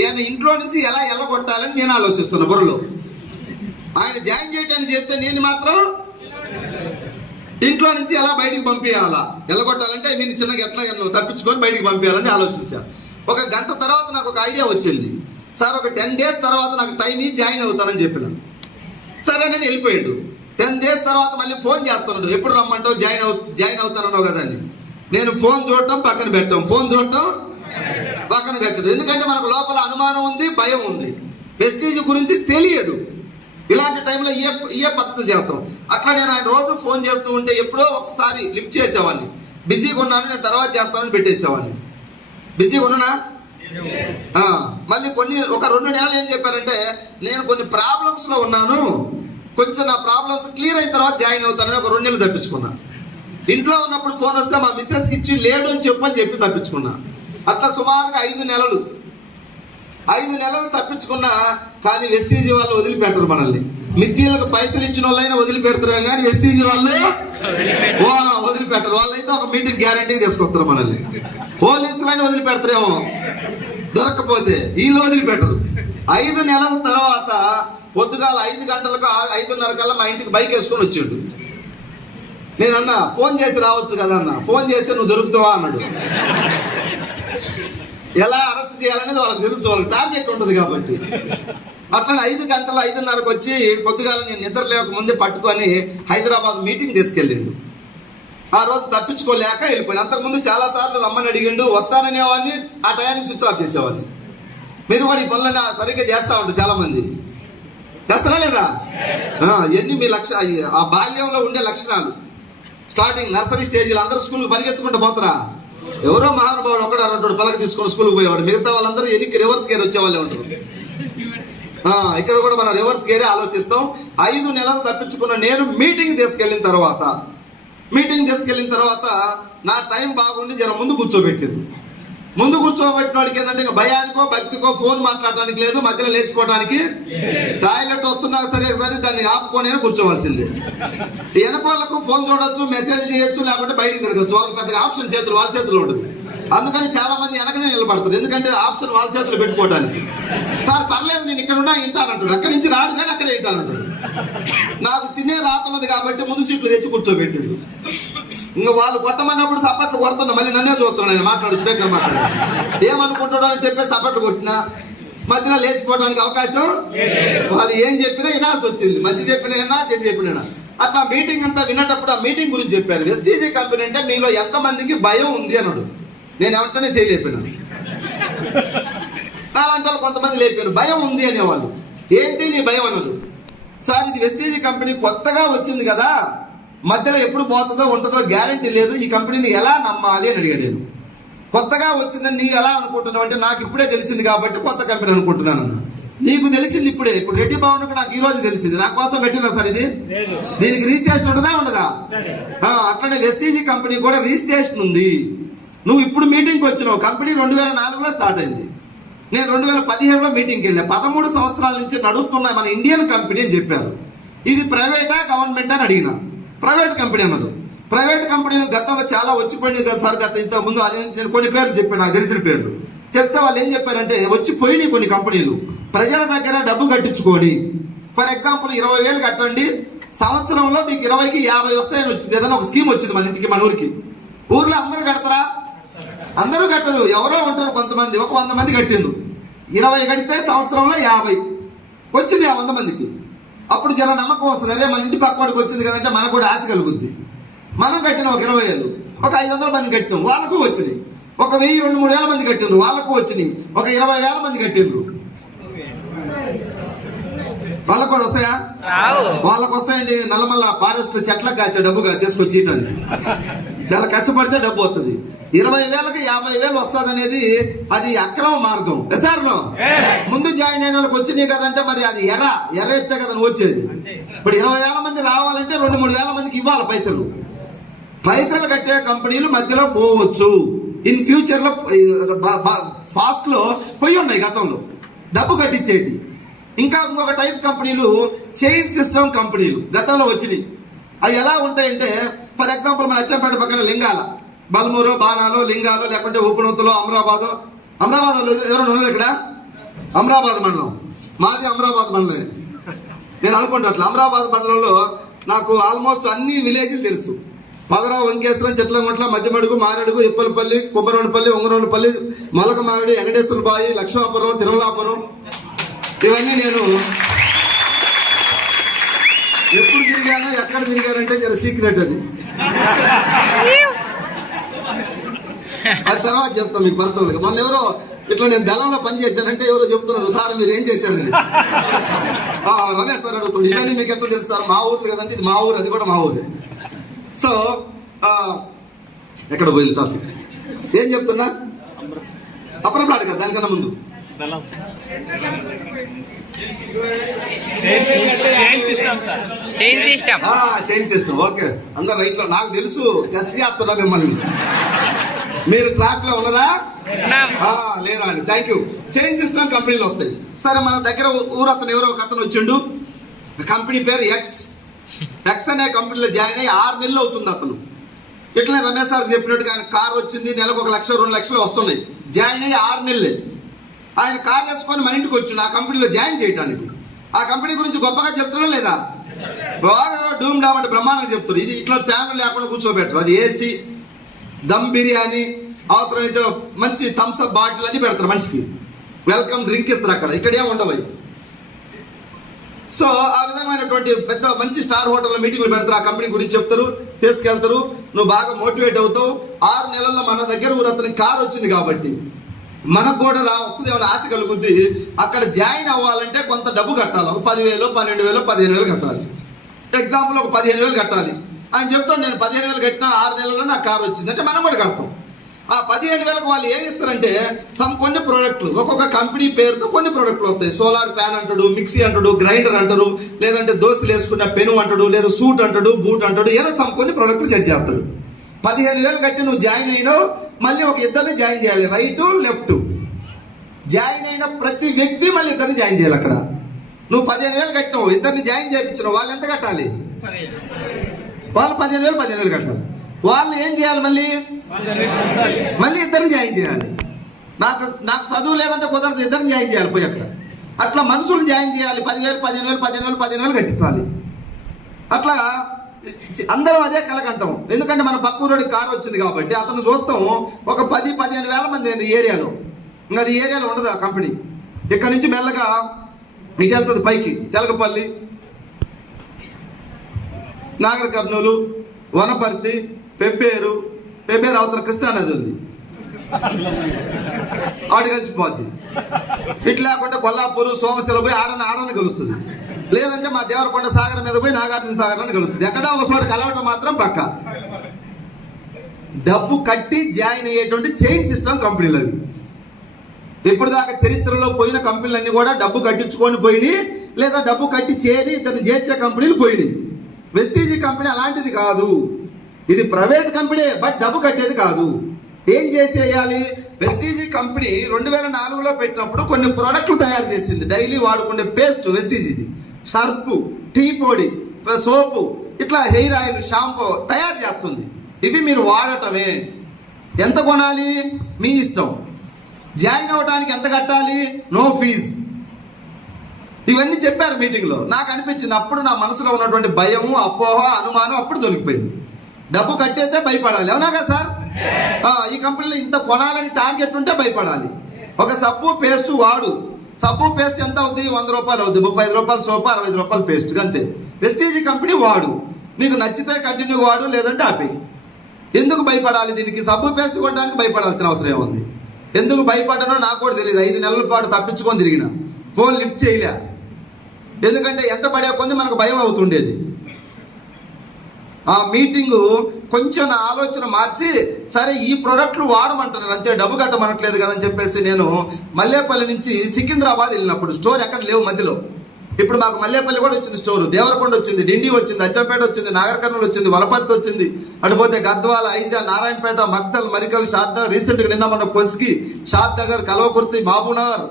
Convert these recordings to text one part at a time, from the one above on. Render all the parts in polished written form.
ఈయన ఇంట్లో నుంచి ఎలా ఎల్లగొట్టాలని నేను ఆలోచిస్తున్నా బుర్రలో. ఆయన జాయిన్ చేయడానికి చెప్తే నేను మాత్రం ఇంట్లో నుంచి ఎలా బయటికి పంపించాలా, ఎల్లగొట్టాలంటే నేను చిన్నగా ఎట్లా తప్పించుకొని బయటికి పంపించాలని ఆలోచించాను. ఒక గంట తర్వాత నాకు ఒక ఐడియా వచ్చింది. సార్ ఒక 10 days తర్వాత నాకు టైం జాయిన్ అవుతానని చెప్పిన. సరే నేను వెళ్ళిపోయాడు. 10 days తర్వాత మళ్ళీ ఫోన్ చేస్తున్నాడు, ఎప్పుడు రమ్మంటావు, జాయిన్ అవుతానన్నావు కదా అని. నేను ఫోన్ చూడటం పక్కన పెట్టడం, ఫోన్ చూడటం పక్కన పెట్టడం. ఎందుకంటే మనకు లోపల అనుమానం ఉంది, భయం ఉంది, వెస్టీజ్ గురించి తెలియదు. ఇలాంటి టైంలో ఏ పద్ధతులు చేస్తాం. అట్లా నేను ఆయన రోజు ఫోన్ చేస్తూ ఉంటే ఎప్పుడో ఒకసారి లిఫ్ట్ చేసేవాడిని. బిజీగా ఉన్నాను, నేను తర్వాత చేస్తానని పెట్టేసేవాడిని. బిజీగా ఉన్నానా? మళ్ళీ ఒక 2 నెలలు ఏం చెప్పారంటే, నేను కొన్ని ప్రాబ్లమ్స్లో ఉన్నాను, కొంచెం నా ప్రాబ్లమ్స్ క్లియర్ అయిన తర్వాత జాయిన్ అవుతానని ఒక 2 నెలలు తప్పించుకున్నా. ఇంట్లో ఉన్నప్పుడు ఫోన్ వస్తే మా మిస్సెస్కి ఇచ్చి లేడు అని చెప్పి తప్పించుకున్నా. అట్లా సుమారుగా 5 నెలలు తప్పించుకున్నా. కానీ వెస్టీజీ వాళ్ళు వదిలిపెట్టరు మనల్ని. మిద్దీలకు పైసలు ఇచ్చిన వాళ్ళైనా వదిలిపెడతారు, కానీ వెస్టీజీ వాళ్ళు వదిలిపెట్టరు. వాళ్ళైతే ఒక మీటింగ్ గ్యారంటీకి తీసుకొస్తారు మనల్ని. పోలీసులైనా వదిలిపెడతారేమో దొరక్కపోతే, వీళ్ళు వదిలిపెట్టరు. 5 నెలల తర్వాత పొద్దుగాల 5 గంటలకు 5:30 కల్లా మా ఇంటికి బైక్ వేసుకొని వచ్చిండు. నేను అన్నా ఫోన్ చేసి రావచ్చు కదా అన్న. ఫోన్ చేస్తే నువ్వు దొరుకుతావా అన్నాడు. ఎలా అరెస్ట్ చేయాలనేది వాళ్ళకి తెలుసు, వాళ్ళకి టార్గెట్ ఉంటుంది కాబట్టి. అట్లనే 5 గంటల 5:30కు వచ్చి పొద్దుగాల నేను నిద్ర లేకముందే పట్టుకొని హైదరాబాద్ మీటింగ్ తీసుకెళ్ళిండు. ఆ రోజు తప్పించుకోలేక వెళ్ళిపోయాడు. అంతకుముందు చాలాసార్లు రమ్మని అడిగిండు, వస్తాననేవాడిని, ఆ టయానికి స్విచ్ ఆఫ్ చేసేవాడిని. మీరు కూడా ఈ పనులన్నీ సరిగ్గా చేస్తూ ఉంటారు, చాలామంది చేస్తారా లేదా? ఎన్ని మీ ఆ బాల్యంలో ఉండే లక్షణాలు. స్టార్టింగ్ నర్సరీ స్టేజ్లో అందరూ స్కూల్కి పరిగెత్తుకుంటూ పోతారా? ఎవరో మహానుభావుడు ఒకడు 2 పలక తీసుకొని స్కూల్కి పోయేవాడు, మిగతా వాళ్ళందరూ ఎన్నికి రివర్స్ గేర్ వచ్చేవాళ్ళే ఉంటారు. ఇక్కడ కూడా మనం రివర్స్ గేరే ఆలోచిస్తాం. 5 నెలలు తప్పించుకున్న నేను మీటింగ్ తీసుకెళ్ళిన తర్వాత నా టైం బాగుండి జర ముందు కూర్చోబెట్టింది. ముందు కూర్చోబెట్టినోడికి ఏంటంటే ఇంకా భయానికో భక్తికో ఫోన్ మాట్లాడడానికి లేదు, మధ్యలో లేచిపోవడానికి. టాయిలెట్ వస్తున్నా సరే దాన్ని ఆపుకొని కూర్చోవలసిందే. వెనకోళ్ళకు ఫోన్ చూడొచ్చు, మెసేజ్ చేయొచ్చు, లేకుంటే బయటికి తిరగచ్చు. వాళ్ళకి పెద్దగా ఆప్షన్ వాళ్ళ చేతిలో ఉంటుంది. అందుకని చాలా మంది వెనకనే నిలబడతారు, ఎందుకంటే ఆప్షన్ వాళ్ళ చేతిలో పెట్టుకోవడానికి. సార్ పర్లేదు నేను ఇక్కడ ఉన్నా వింటానంటాడు, అక్కడి నుంచి రాడు కానీ అక్కడే వింటానంటాడు. నాకు తినే రాతున్నది కాబట్టి ముందు సీట్లు తెచ్చి కూర్చోబెట్టిండు. ఇంకా వాళ్ళు కొట్టమన్నప్పుడు సపట్లు కొడుతున్నా, మళ్ళీ నన్నే చూస్తున్నాను. నేను మాట్లాడు, స్పీకర్ మాట్లాడు, ఏమనుకుంటాడో అని చెప్పేసి సపట్లు కొట్టినా మధ్యలో లేచిపోవడానికి అవకాశం. వాళ్ళు ఏం చెప్పినా వినాల్సి వచ్చింది, మంచి చెప్పినా విన్నా, చెడు చెప్పినా. అట్లా మీటింగ్ అంతా వినేటప్పుడు ఆ మీటింగ్ గురించి చెప్పారు. వెస్టీజీ కంపెనీ అంటే మీలో ఎంతమందికి భయం ఉంది అన్నాడు. నేను ఏమంటేనే చేయలేపాను. అలాంటి వాళ్ళు కొంతమంది లేపాను, భయం ఉంది అనేవాళ్ళు. ఏంటి నీ భయం అన్నారు. సార్ ఇది వెస్టీజీ కంపెనీ కొత్తగా వచ్చింది కదా, మధ్యలో ఎప్పుడు పోతుందో ఉంటుందో గ్యారంటీ లేదు, ఈ కంపెనీని ఎలా నమ్మాలి అని అడిగాను. నేను కొత్తగా వచ్చిందని నీ ఎలా అనుకుంటున్నావు అంటే, నాకు ఇప్పుడే తెలిసింది కాబట్టి కొత్త కంపెనీ అనుకుంటున్నాను అన్న. నీకు తెలిసింది ఇప్పుడే, ఇప్పుడు రెడ్డి భవన్కి నాకు ఈ రోజు తెలిసింది. నా కోసం పెట్టినా సార్ ఇది, దీనికి రిజిస్ట్రేషన్ ఉండదా? అట్లనే వెస్టీజీ కంపెనీ కూడా రిజిస్ట్రేషన్ ఉంది. నువ్వు ఇప్పుడు మీటింగ్కి వచ్చినావు. కంపెనీ 2004లో స్టార్ట్ అయింది. నేను 2017లో మీటింగ్కి వెళ్ళా. 13 సంవత్సరాల నుంచి నడుస్తున్న మన ఇండియన్ కంపెనీ అని చెప్పారు. ఇది ప్రైవేటా గవర్నమెంట్ అని అడిగిన. ప్రైవేట్ కంపెనీ అన్నారు. ప్రైవేట్ కంపెనీలు గతంలో చాలా వచ్చిపోయినాయి కదా సార్. ఇంతకుముందు నేను కొన్ని పేర్లు చెప్పాను, నాకు తెలిసిన పేర్లు చెప్తే వాళ్ళు ఏం చెప్పారంటే, వచ్చిపోయినాయి కొన్ని కంపెనీలు, ప్రజల దగ్గర డబ్బు కట్టించుకోండి. ఫర్ ఎగ్జాంపుల్ 20,000 కట్టండి, సంవత్సరంలో మీకు 20కి 50 వస్తాయని వచ్చింది. ఏదైనా ఒక స్కీమ్ వచ్చింది మన ఇంటికి, మన ఊరికి. ఊర్లో అందరూ కడతారా? అందరూ కట్టరు, ఎవరో ఉంటారు కొంతమంది. ఒక 100 మంది కట్టిండ్రు. 20 కడితే సంవత్సరంలో 50 వచ్చింది ఆ 100 మందికి. అప్పుడు జర నమ్మకం వస్తుంది, అదే మన ఇంటి పక్కవాడికి వచ్చింది కదంటే మనకు కూడా ఆశ కలుగుద్ది. మనం కట్టిన ఒక 20,000, ఒక 500 మంది కట్టినాం, వాళ్ళకు వచ్చినాయి. ఒక 1,000-2,000 మంది కట్టిండ్రు, వాళ్ళకు వచ్చినాయి. ఒక 20,000 మంది కట్టిండ్రు, వాళ్ళకు కూడా వస్తాయా? వాళ్ళకు వస్తాయండి. నల్లమల్ల ఫారెస్ట్ చెట్లకు కాసే డబ్బుగా తీసుకొచ్చి ఇయటానికి చాలా కష్టపడితే డబ్బు వస్తుంది. 20,000కి 50,000 వస్తుంది అనేది అది అక్రమ మార్గం. ఎసార్నో ముందు జాయిన్ అయిన వాళ్ళకి వచ్చినాయి కదంటే మరి అది ఎర్ర ఎత్తే కదా వచ్చేది. ఇప్పుడు 20,000 మంది రావాలంటే 2-3 మందికి ఇవ్వాలి పైసలు. పైసలు కట్టే కంపెనీలు మధ్యలో పోవచ్చు. ఇన్ ఫ్యూచర్లో ఫాస్ట్లో పోయి ఉన్నాయి గతంలో డబ్బు కట్టించేటి. ఇంకా ఇంకొక టైప్ కంపెనీలు చైన్ సిస్టమ్ కంపెనీలు గతంలో వచ్చినాయి. అవి ఎలా ఉంటాయంటే, ఫర్ ఎగ్జాంపుల్ మన అచ్చంపేట పక్కన లింగాల, బల్మూరు, బాణాలు, లింగాలు, లేకుంటే ఉప్పునూతులు, అమరాబాదు, అమరాబాద్లో ఎవరైనా ఉన్నారు ఇక్కడ? అమరాబాద్ మండలం మాది, అమరాబాద్ మండలమే. నేను అనుకుంటా అమరాబాద్ మండలంలో నాకు ఆల్మోస్ట్ అన్ని విలేజ్లు తెలుసు. పదరా, వంకేశ్వరం, చెట్లగుంట్ల, మధ్యమడుగు, మారేడుగు, ఇప్పలపల్లి, కుమ్మరోనిపల్లి, ఉంగరోనిపల్లి, మొలకమావిడి, వెంకటేశ్వరబాయి, లక్ష్మాపురం, తిరుమలాపురం, ఇవన్నీ నేను ఎప్పుడు తిరిగాను, ఎక్కడ తిరిగానంటే జర సీక్రెట్ అది తర్వాత చెప్తాను మీకు పర్సనల్గా. మొన్న ఎవరో ఇట్లా నేను దళంలో పనిచేశానంటే ఎవరో చెప్తున్నారు, సార్ మీరు ఏం చేశారని. రమేష్ సార్ అడుగుతుంది, ఇవన్నీ మీకు ఎట్లా తెలుసు సార్? మా ఊరు కదండి, ఇది మా ఊరు, అది కూడా మా ఊరే. సో ఎక్కడ పోయింది టాపిక్? ఏం చెప్తున్నా? అప్రప్లాట్ కదా, దానికన్నా ముందు చైన్ సిస్టమ్. ఓకే, అందరు రైట్లో. నాకు తెలుసు, టెస్ట్ చేస్తున్నా మిమ్మల్ని. మీరు ట్రాక్ లో ఉన్నారా? లేరా అని. Thank you. చైన్ సిస్టమ్ కంపెనీలు వస్తాయి. సరే, మన దగ్గర ఊరు అతను ఎవరో ఒక అతను వచ్చిండు, కంపెనీ పేరు ఎక్స్ అనే కంపెనీలో జాయిన్ అయ్యి 6 నెలలు అవుతుంది అతను. ఇట్లా రమేష్ సార్ చెప్పినట్టుగా ఆయన కారు వచ్చింది, నెలకు 1 లక్ష 2 లక్షలు వస్తున్నాయి. జాయిన్ అయ్యి 6 నెలలే. ఆయన కారు వేసుకొని మన ఇంటికి వచ్చి ఆ కంపెనీలో జాయిన్ చేయడానికి. ఆ కంపెనీ గురించి గొప్పగా చెప్తున్నా లేదా? బాగా డూమ్ డామ్ అంటే బ్రహ్మాండంగా చెప్తారు. ఇది ఇట్లా ఫ్యాన్లు లేకుండా కూర్చోబెట్టరు. అది ఏసీ, దమ్ బిర్యానీ, అవసరమైతే మంచి థమ్స్అప్ బాటిల్ అని పెడతారు మనిషికి. వెల్కమ్ డ్రింక్ ఇస్తారు అక్కడ. ఇక్కడే ఉండవు. సో ఆ విధమైనటువంటి పెద్ద మంచి స్టార్ హోటల్లో మీటింగ్లు పెడతారు. ఆ కంపెనీ గురించి చెప్తారు, తీసుకెళ్తారు. నువ్వు బాగా మోటివేట్ అవుతావు. 6 నెలల్లో మన దగ్గర ఊరు అతనికి కారు వచ్చింది కాబట్టి మనకు కూడా వస్తుంది ఏమైనా ఆశ కలుగుద్ది. అక్కడ జాయిన్ అవ్వాలంటే కొంత డబ్బు కట్టాలి. ఒక 10,000, 12,000, 15,000 కట్టాలి. ఎగ్జాంపుల్ ఒక 15,000 కట్టాలి. ఆయన చెప్తాడు, నేను 15,000 కట్టినా 6 నెలల్లో నాకు కారు వచ్చింది అంటే మనం కూడా కడతాం. ఆ 15,000కు వాళ్ళు ఏమి ఇస్తారంటే కొన్ని ప్రోడక్ట్లు, ఒక్కొక్క కంపెనీ పేరుతో కొన్ని ప్రోడక్ట్లు వస్తాయి. సోలార్ ఫ్యాన్ అంటాడు, మిక్సీ అంటాడు, గ్రైండర్ అంటారు, లేదంటే దోశలు వేసుకున్న పెను అంటాడు, లేదా సూట్ అంటాడు, బూట్ అంటాడు, ఏదో కొన్ని ప్రోడక్ట్లు సెట్ చేస్తాడు. 15,000 కట్టి నువ్వు జాయిన్ అయినావు. మళ్ళీ ఒక ఇద్దరిని జాయిన్ చేయాలి, రైట్ లెఫ్ట్. జాయిన్ అయిన ప్రతి వ్యక్తి మళ్ళీ ఇద్దరిని జాయిన్ చేయాలి. అక్కడ నువ్వు 15,000 కట్టినావు, ఇద్దరిని జాయిన్ చేయించినావు, వాళ్ళు ఎంత కట్టాలి? వాళ్ళు 15,000 కట్టాలి. వాళ్ళు ఏం చేయాలి? మళ్ళీ ఇద్దరిని జాయిన్ చేయాలి. నాకు చదువు లేదంటే కుదరదు, ఇద్దరిని జాయిన్ చేయాలి పోయి అక్కడ. అట్లా మనుషులు జాయిన్ చేయాలి. 10,000 కట్టించాలి. అట్లా అందరం అదే కలకంటాం. ఎందుకంటే మన పక్క ఊరోడి కారు వచ్చింది కాబట్టి అతను చూస్తాం. ఒక 10-15,000 మంది ఏరియాలో. ఇంకా అది ఏరియాలో ఉండదు ఆ కంపెనీ. ఇక్కడ నుంచి మెల్లగా ఇటు వెళ్తుంది పైకి. తెలకపల్లి, నాగర్ కర్నూలు, వనపర్తి, పెబ్బేరు అవతల కృష్ణానది ఉంది, ఆడు కలిసిపోద్ది. ఇటు లేకుండా కొల్లాపూరు, సోమశిల పోయి ఆడని కలుస్తుంది. లేదంటే మా దేవరకొండ సాగర్ మీద పోయి నాగార్జున సాగర్ అని కలుస్తుంది. ఎక్కడో ఒక చోట కలవటం మాత్రం పక్క. డబ్బు కట్టి జాయిన్ అయ్యేటువంటి చైన్ సిస్టమ్ కంపెనీలు అవి. ఇప్పుడు దాకా చరిత్రలో పోయిన కంపెనీలన్నీ కూడా డబ్బు కట్టించుకొని పోయినాయి, లేదా డబ్బు కట్టి చేరి ఇతను చేర్చే కంపెనీలు పోయినాయి. వెస్టీజీ కంపెనీ అలాంటిది కాదు. ఇది ప్రైవేట్ కంపెనీ, బట్ డబ్బు కట్టేది కాదు. ఏం చేసేయాలి? వెస్టీజీ కంపెనీ 2004లో పెట్టినప్పుడు కొన్ని ప్రోడక్ట్లు తయారు చేసింది. డైలీ వాడుకునే పేస్ట్ వెస్టీజీది, సర్పు, టీ పొడి, సోపు, ఇట్లా హెయిర్ ఆయిల్, షాంపూ తయారు చేస్తుంది. ఇవి మీరు వాడటమే. ఎంత కొనాలి? మీ ఇష్టం. జాయిన్ అవ్వడానికి ఎంత కట్టాలి? No fees. ఇవన్నీ చెప్పారు మీటింగ్లో. నాకు అనిపించింది అప్పుడు నా మనసులో ఉన్నటువంటి భయము, అపోహ, అనుమానం అప్పుడు దొరికిపోయింది. డబ్బు కట్టేస్తే భయపడాలి, అవునా కదా సార్? ఈ కంపెనీలో ఇంత కొనాలని టార్గెట్ ఉంటే భయపడాలి. ఒక సబ్బు పేస్ట్ వాడు. సబ్బు పేస్ట్ ఎంత అవుతుంది? 100 రూపాయలు అవుతుంది. 35 రూపాయలు సోపు, 65 రూపాయలు పేస్ట్, అంతే. వెస్టీజీ కంపెనీ వాడు. నీకు నచ్చితే కంటిన్యూ వాడు, లేదంటే ఆపే. ఎందుకు భయపడాలి దీనికి? సబ్బు పేస్ట్ కొనడానికి భయపడాల్సిన అవసరం ఏముంది? ఎందుకు భయపడ్డానో నాకు కూడా తెలియదు. 5 నెలల పాటు తప్పించుకొని తిరిగిన, ఫోన్ లిఫ్ట్ చేయలే. ఎందుకంటే ఎంట పడే కొంది మనకు భయం అవుతుండేది. ఆ మీటింగు కొంచెం నా ఆలోచన మార్చి, సరే ఈ ప్రోడక్ట్లు వాడమంటున్నారు అంతే, డబ్బు కట్టమనట్లేదు కదని చెప్పేసి నేను మల్లేపల్లి నుంచి సికింద్రాబాద్ వెళ్ళినప్పుడు స్టోర్ ఎక్కడ లేవు మధ్యలో. ఇప్పుడు మాకు మల్లేపల్లి కూడా వచ్చింది స్టోరు, దేవరకొండ వచ్చింది, డిండి వచ్చింది, అచ్చంపేట వచ్చింది, నాగర్ కర్నూలు వచ్చింది, వనపర్తి వచ్చింది, అటుపోతే గద్వాల, ఐజా, నారాయణపేట, మక్తల్, మరికల్, షాద్నగర్, రీసెంట్గా నిన్న మన కొస్గి, షాద్నగర్, కల్వకుర్తి, మహబూబ్నగర్,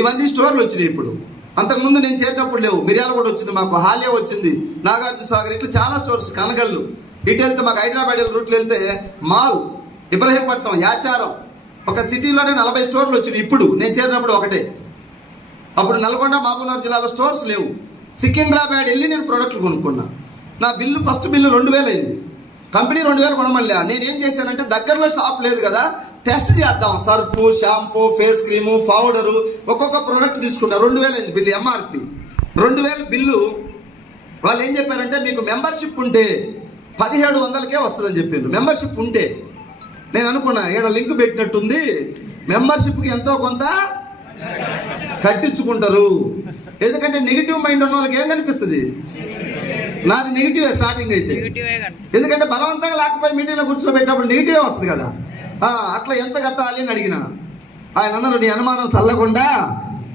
ఇవన్నీ స్టోర్లు వచ్చినాయి ఇప్పుడు. అంతకుముందు నేను చేరినప్పుడు లేవు. మిర్యాల కూడా వచ్చింది మాకు, హాలియా వచ్చింది, నాగార్జున సాగర్, ఇట్లా చాలా స్టోర్స్, కనగల్లు. ఇటు వెళ్తే మాకు హైదరాబాద్ రూట్లో వెళ్తే మాల్, ఇబ్రహీంపట్నం, యాచారం, ఒక సిటీలోనే 40 స్టోర్లు వచ్చినాయి. ఇప్పుడు నేను చేరినప్పుడు ఒకటే. అప్పుడు నల్గొండ, మహబూబ్నగర్ జిల్లాలో స్టోర్స్ లేవు. సికింద్రాబాద్ వెళ్ళి నేను ప్రోడక్ట్లు కొనుక్కున్నా. నా బిల్లు ఫస్ట్ బిల్లు 2000 అయింది. కంపెనీ 2000 కొనమల్లా. నేను ఏం చేశానంటే దగ్గరలో షాప్ లేదు కదా, టెస్ట్ చేద్దాం. సర్పు, షాంపూ, ఫేస్ క్రీము, పౌడరు ఒక్కొక్క ప్రోడక్ట్ తీసుకున్నా. 2000 అయింది బిల్లు, ఎంఆర్పి 2000 బిల్లు. వాళ్ళు ఏం చెప్పారంటే మీకు మెంబర్షిప్ ఉంటే 1700కే వస్తుందని చెప్పిండ్రు. మెంబర్షిప్ ఉంటే నేను అనుకున్నా ఇక్కడ లింక్ పెట్టినట్టుంది, మెంబర్షిప్కి ఎంతో కొంత కట్టించుకుంటారు. ఎందుకంటే నెగిటివ్ మైండ్ ఉన్న వాళ్ళకి ఏం కనిపిస్తుంది, నాది నెగిటివే స్టార్టింగ్ అయితే. ఎందుకంటే బలవంతంగా లేకపోయి మీటింగ్లో కూర్చోబెట్టినప్పుడు నెగిటివే వస్తుంది కదా. అట్లా ఎంత కట్టాలి అని అడిగిన. ఆయన అన్నారు నీ అనుమానం చల్లకుండా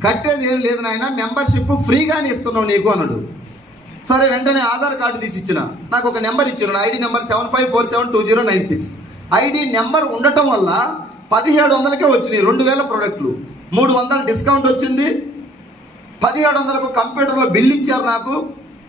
కట్టేది ఏం లేదు నాయన, మెంబర్షిప్ ఫ్రీగానే ఇస్తున్నావు నీకు అన్నాడు. సరే వెంటనే ఆధార్ కార్డు తీసి ఇచ్చిన. నాకు ఒక నెంబర్ ఇచ్చారు, ఐడి నెంబర్ 75472096. ఐడి నెంబర్ ఉండటం వల్ల 1700కే వచ్చినాయి 2000 ప్రోడక్ట్లు. 300 డిస్కౌంట్ వచ్చింది. 1700కు కంప్యూటర్లో బిల్లు ఇచ్చారు నాకు.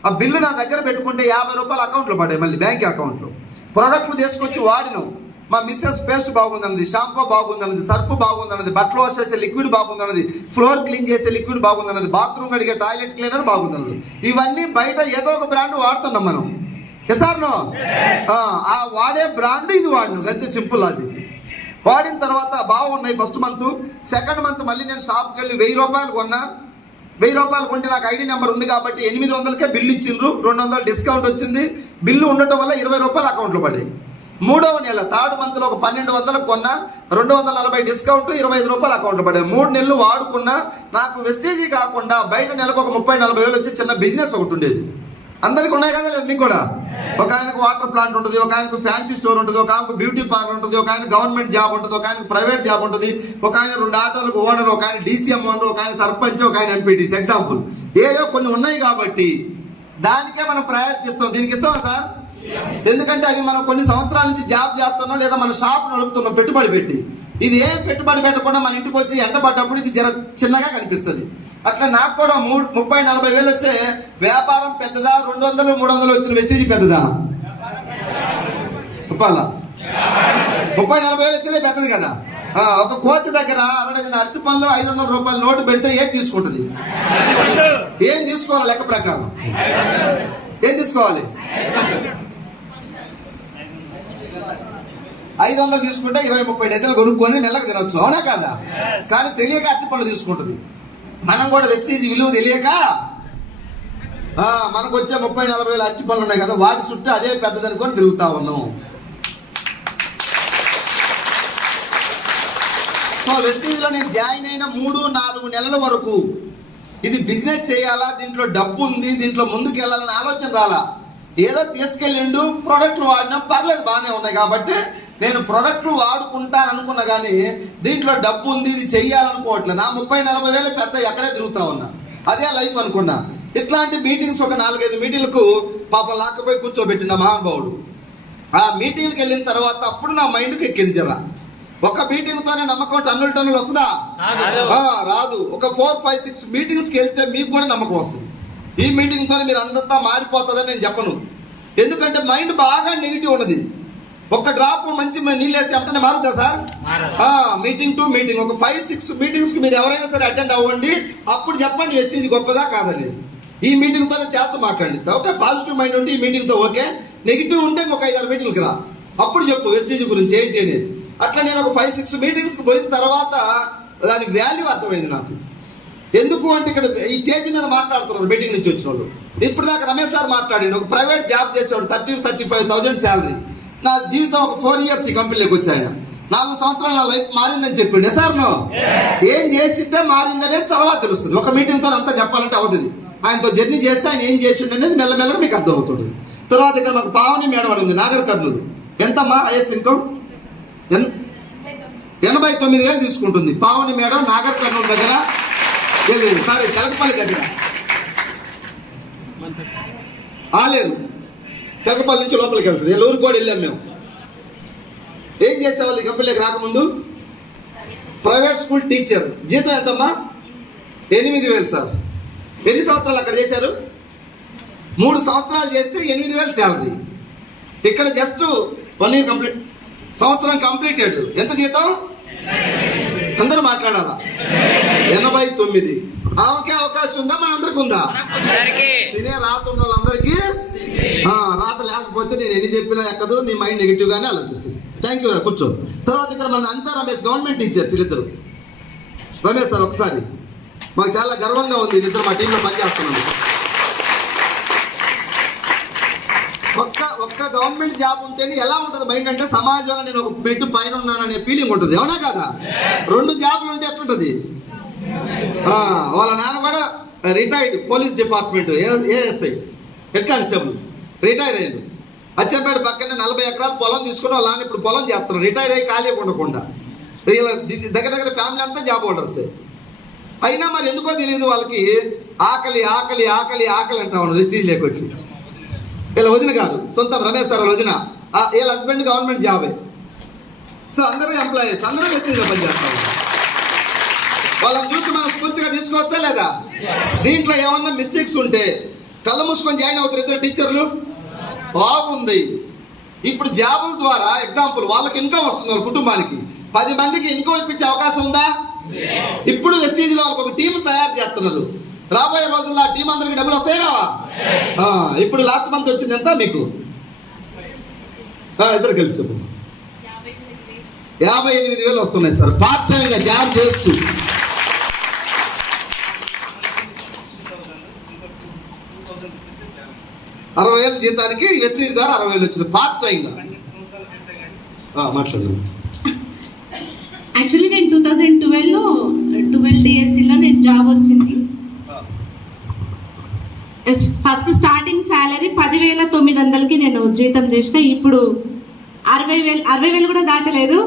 ఆ బిల్లు నా దగ్గర పెట్టుకుంటే 50 రూపాయలు అకౌంట్లో పడ్డాయి, మళ్ళీ బ్యాంక్ అకౌంట్లో. ప్రోడక్ట్లు తీసుకొచ్చి వాడినాం. మా మిస్సెస్ పేస్ట్ బాగుందన్నది, షాంపూ బాగుందన్నది, సర్పు బాగుందన్నది, బట్టలు వాష్ చేసే లిక్విడ్ బాగుందన్నది, ఫ్లోర్ క్లీన్ చేసే లిక్విడ్ బాగుందన్నది, బాత్రూమ్ కడిగే టాయిలెట్ క్లీనర్ బాగుందన్నది. ఇవన్నీ బయట ఏదో ఒక బ్రాండ్ వాడుతున్నాం మనం. ఎసార్నో ఆ వాడే బ్రాండ్ ఇది వాడిను, అంతే సింపుల్ లాజిక్. వాడిన తర్వాత బాగున్నాయి ఫస్ట్ మంత్. సెకండ్ మంత్ మళ్ళీ నేను షాప్కి వెళ్ళి 1000 రూపాయలు కొన్నా. 1000 రూపాయలు కొంటే నాకు ఐడి నెంబర్ ఉంది కాబట్టి 800కే బిల్లు ఇచ్చిండ్రు. 200 డిస్కౌంట్ వచ్చింది. బిల్లు ఉండటం వల్ల 20 రూపాయలు అకౌంట్లో పడ్డాయి. 3వ నెల థర్డ్ మంత్లో ఒక 1200 కొన్నా, 240 డిస్కౌంట్, 25 రూపాయలు అకౌంట్లో పడ్డాయి. 3 నెలలు వాడుకున్నా. నాకు వెస్టేజీ కాకుండా బయట నెలకు ఒక 30-40 వేలు వచ్చి చిన్న బిజినెస్ ఒకటి ఉండేది. అందరికి ఉన్నాయి కదా, లేదు మీకు కూడా? ఒక ఆయనకు వాటర్ ప్లాంట్ ఉంటుంది, ఒక ఆయనకు ఫ్యాన్సీ స్టోర్ ఉంటుంది, ఒక ఆయనకు బ్యూటీ పార్లర్ ఉంటుంది, ఒక ఆయన గవర్నమెంట్ జాబ్ ఉంటుంది, ఒక ఆయనకు ప్రైవేట్ జాబ్ ఉంటుంది, ఒక ఆయన 2 ఆటోలకు ఓనర్, ఒక ఆయన డీసీఎం ఓనర్, ఒక ఆయన సర్పంచ్, ఒక ఆయన ఎంపీటీసీ. ఎగ్జాంపుల్ ఏదో కొన్ని ఉన్నాయి కాబట్టి దానికే మనం ప్రయారిటీ ఇస్తాం. దీనికి ఇస్తామా సార్? ఎందుకంటే అవి మనం కొన్ని సంవత్సరాల నుంచి జాబ్ చేస్తున్నాం, లేదా మన షాప్ నడుపుతున్నాం పెట్టుబడి పెట్టి. ఇది ఏం పెట్టుబడి పెట్టకుండా మన ఇంటికి వచ్చి ఎండబడ్డప్పుడు ఇది జర చిన్నగా కనిపిస్తుంది. అట్లా నాకు కూడా 30-40 వేలు వచ్చే వ్యాపారం పెద్దదా, 200-300 వచ్చిన వెస్టేజ్ పెద్దదా? చెప్పాలా? 30-40 వేలు వచ్చేదే పెద్దది కదా. ఒక కోతి దగ్గర 60 అరటి పనులు 500 రూపాయల నోటు పెడితే ఏం తీసుకుంటుంది? ఏం తీసుకోవాలి? లెక్క ప్రకారం ఏం తీసుకోవాలి? 500 తీసుకుంటే 20-30 డజన్లు కొనుక్కొని నెలకు తినొచ్చు, అవునా కదా? కానీ తెలియక అరటి పనులు తీసుకుంటుంది. మనం కూడా వెస్టేజ్ విలువ తెలియక మనకు వచ్చే 30-40 వేల అరటి పనులు ఉన్నాయి కదా, వాటి చుట్టూ అదే పెద్దదనుకొని తిరుగుతా ఉన్నాం. సో వెస్టేజ్లో నేను జాయిన్ అయిన 3-4 నెలల వరకు ఇది బిజినెస్ చేయాలా, దీంట్లో డబ్బు ఉంది, దీంట్లో ముందుకు వెళ్ళాలని ఆలోచన రాలా. ఏదో తీసుకెళ్ళిండు, ప్రోడక్ట్లు వాడినా పర్లేదు, బాగానే ఉన్నాయి కాబట్టి నేను ప్రోడక్ట్లు వాడుకుంటాను అనుకున్నా. కానీ దీంట్లో డబ్బు ఉంది, ఇది చెయ్యాలనుకోవట్లే. నా 30-40 వేలు పెద్ద ఎక్కడే తిరుగుతా ఉన్నా, అదే లైఫ్ అనుకున్నా. ఇట్లాంటి మీటింగ్స్ ఒక 4-5 మీటింగ్లకు పాప లాక్కపోయి కూర్చోబెట్టిన మహానుభావుడు. ఆ మీటింగ్కి వెళ్ళిన తర్వాత అప్పుడు నా మైండ్కి ఎక్కింది జరా. ఒక మీటింగ్తోనే నమ్మకం టన్నులు వస్తుందా? రాదు. ఒక 4-5-6 మీటింగ్స్కి వెళ్తే మీకు కూడా నమ్మకం వస్తుంది. ఈ మీటింగ్తోనే మీరు అంతా మారిపోతుందని నేను చెప్పను. ఎందుకంటే మైండ్ బాగా నెగిటివ్ ఉన్నది. ఒక డ్రాప్ మంచి నీళ్ళు వేస్తే వెంటనే మారుతా సార్? మీటింగ్ టు మీటింగ్ ఒక 5-6 మీటింగ్స్కి మీరు ఎవరైనా సరే అటెండ్ అవ్వండి. అప్పుడు చెప్పండి వెస్టేజ్ గొప్పదా కాదని. ఈ మీటింగ్తోనే తేల్చమాకండి. ఓకే, పాజిటివ్ మైండ్ ఉంటే ఈ మీటింగ్తో ఓకే, నెగిటివ్ ఉంటే ఒక 5-6 మీటింగ్కి రా, అప్పుడు చెప్పు వెస్టేజ్ గురించి ఏంటి అనేది. అట్లా నేను ఒక 5-6 మీటింగ్స్కి పోయిన తర్వాత దాని వాల్యూ అర్థమైంది నాకు. ఎందుకు అంటే ఇక్కడ ఈ స్టేజ్ మీద మాట్లాడుతున్నారు మీటింగ్ నుంచి వచ్చిన వాళ్ళు. ఇప్పుడు దాకా రమేష్ సార్ మాట్లాడిండు, ఒక ప్రైవేట్ జాబ్ చేసేవాడు, 30-35,000 శాలరీ. నా జీవితం ఒక 4 ఇయర్స్ ఈ కంపెనీలోకి వచ్చి ఆయన 4 సంవత్సరాలు నా లైఫ్ మారిందని చెప్పిండు. సార్ నో ఏం చేసిద్దే మారిందనేది తర్వాత తెలుస్తుంది. ఒక మీటింగ్తో అంతా చెప్పాలంటే అవుతుంది. ఆయనతో జర్నీ చేస్తే ఆయన ఏం చేసిండు అనేది మెల్లమెల్లగా మీకు అర్థమవుతుంది. తర్వాత ఇక్కడ మాకు పావని మేడం అని ఉంది, నాగర్ కర్నూలు. ఎంతమ్మా హైయెస్ట్ ఇన్కమ్? 89,000 తీసుకుంటుంది పావని మేడం, నాగర్ కర్నూలు దగ్గర. సారీ, తెలకపల్లి దగ్గర. ఆలేరు తెలకపల్లి నుంచి లోపలికి వెళ్తుంది. ఊరికి కూడా వెళ్ళాం మేము. ఏం చేసేవాళ్ళు ఈ కంపెనీకి రాకముందు? Private school teacher. జీతం ఎంతమ్మా? 8,000 సార్. ఎన్ని సంవత్సరాలు అక్కడ చేశారు? 3 సంవత్సరాలు చేస్తే 8,000 శాలరీ. ఇక్కడ జస్ట్ 1 ఇయర్ కంప్లీట్, సంవత్సరం కంప్లీటెడ్. ఎంత జీతం? అందరూ మాట్లాడాలా. 89. ఆమెకే అవకాశం ఉందా, మనందరికి ఉందా? తినే రాత ఉన్న వాళ్ళందరికీ రాత లేకపోతే నేను ఎన్ని చెప్పినా ఎక్కదు, నీ మైండ్ నెగిటివ్ గానే ఆలోచిస్తుంది. థ్యాంక్ యూ, కూర్చో. తర్వాత ఇక్కడ మన అంతా రమేష్ గవర్నమెంట్ టీచర్స్ వీళ్ళిద్దరు. రమేష్ సార్ ఒకసారి, మాకు చాలా గర్వంగా ఉంది వీళ్ళిద్దరు మా టీంలో పనిచేస్తున్నాను. ఒక్క గవర్నమెంట్ జాబ్ ఉంటేనే ఎలా ఉంటుంది మైండ్ అంటే, సమాజంలో నేను ఒక మెట్టు పైన ఉన్నాననే ఫీలింగ్ ఉంటుంది, అవునా కదా? 2 జాబులు ఉంటే ఎట్లుంటుంది? వాళ్ళ నాన్న కూడా retired police department ASI head constable, retire అయ్యాడు. అచ్చంపేట పక్కనే 40 ఎకరాలు పొలం తీసుకుని వాళ్ళ నాన్న ఇప్పుడు పొలం చేస్తున్నారు, రిటైర్ అయ్యి ఖాళీ ఉండకుండా. దగ్గర ఫ్యామిలీ అంతా జాబ్ హోల్డర్స్. అయినా మరి ఎందుకో తెలియదు వాళ్ళకి ఆకలి ఆకలి ఆకలి ఆకలి అంటా ఉన్నాడు వెస్టీజ్ లేకొచ్చి. వీళ్ళ వదిన కాదు, సొంతం రమేష్ సార్ వదిన, వీళ్ళ హస్బెండ్ గవర్నమెంట్ జాబే. సో అందరూ ఎంప్లాయీస్, అందరూ వెస్టీజ్లో పనిచేస్తారు. వాళ్ళని చూసి మనం స్ఫూర్తిగా తీసుకోవచ్చా లేదా? దీంట్లో ఏమన్నా మిస్టేక్స్ ఉంటే కళ్ళు మూసుకొని జాయిన్ అవుతారు ఇద్దరు టీచర్లు. బాగుంది. ఇప్పుడు జాబుల ద్వారా ఎగ్జాంపుల్ వాళ్ళకి ఇన్కమ్ వస్తుంది, వాళ్ళ కుటుంబానికి 10 మందికి ఇన్కమ్ ఇప్పించే అవకాశం ఉందా? ఇప్పుడు వెస్టీజ్లో వాళ్ళకి ఒక టీం తయారు చేస్తున్నారు. రాబోయే రోజుల్లో ఆ టీం అందరికి డబ్బులు వస్తాయి రావా? ఇప్పుడు లాస్ట్ మంత్ వచ్చింది ఎంత మీకు? ఇద్దరు కలిపి చెప్పు. 58,000 వస్తున్నాయి సార్, పార్ట్ టైంగా జాబ్ చేస్తూ. ₹60,000 జీతానికి వెస్టీజ్ ద్వారా 60,000 వచ్చింది పార్ట్ టైంగా. మాట్లాడండి. యాక్చువల్లీ నేను 2012లో 12 DSCలో నేను జాబ్ వచ్చింది. ఫస్ట్ స్టార్టింగ్ శాలరీ 10,900కి నేను జీతం చేసిన. ఇప్పుడు 60,000 కూడా దాటలేదు.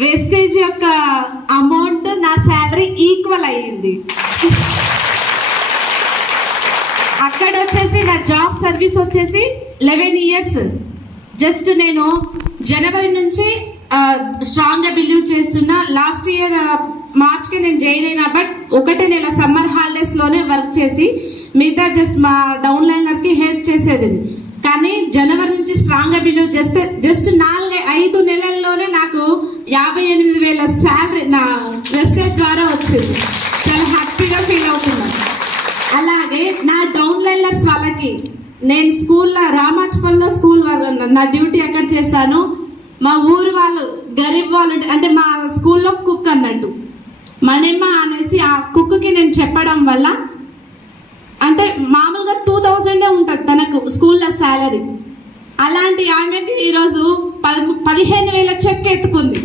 వేస్టేజ్ యొక్క అమౌంట్ నా శాలరీ ఈక్వల్ అయ్యింది. అక్కడ వచ్చేసి నా జాబ్ సర్వీస్ వచ్చేసి 11 years. జస్ట్ నేను జనవరి నుంచి స్ట్రాంగ్గా బిలీవ్ చేస్తున్నా. లాస్ట్ ఇయర్ మార్చ్కి నేను జాయిన్ అయినా, బట్ 1 నెల సమ్మర్ హాలిడేస్లోనే వర్క్ చేసి మిగతా జస్ట్ మా డౌన్ లైనర్కి హెల్ప్ చేసేది. కానీ జనవరి నుంచి స్ట్రాంగ్గా బిలీవ్ జస్ట్ 4-5 నెలల్లోనే నాకు 58,000 శాలరీ నా వెస్టేజ్ ద్వారా వచ్చింది. చాలా హ్యాపీగా ఫీల్ అవుతున్నాను. అలాగే నా డౌన్ లైనర్స్ వాళ్ళకి నేను స్కూల్లో రామాచపల్లిలో స్కూల్ నా డ్యూటీ ఎక్కడ చేశాను. మా ఊరు వాళ్ళు గరీబ్ వాళ్ళు అంటే మా స్కూల్లో కుక్ అన్నట్టు మనమ్మ అనేసి ఆ కుక్కి నేను చెప్పడం వల్ల, అంటే మామూలుగా 2,000 ఉంటుంది తనకు స్కూల్లో శాలరీ. అలాంటి ఆమెకి ఈరోజు 15,000 చెక్ ఎత్తుకుంది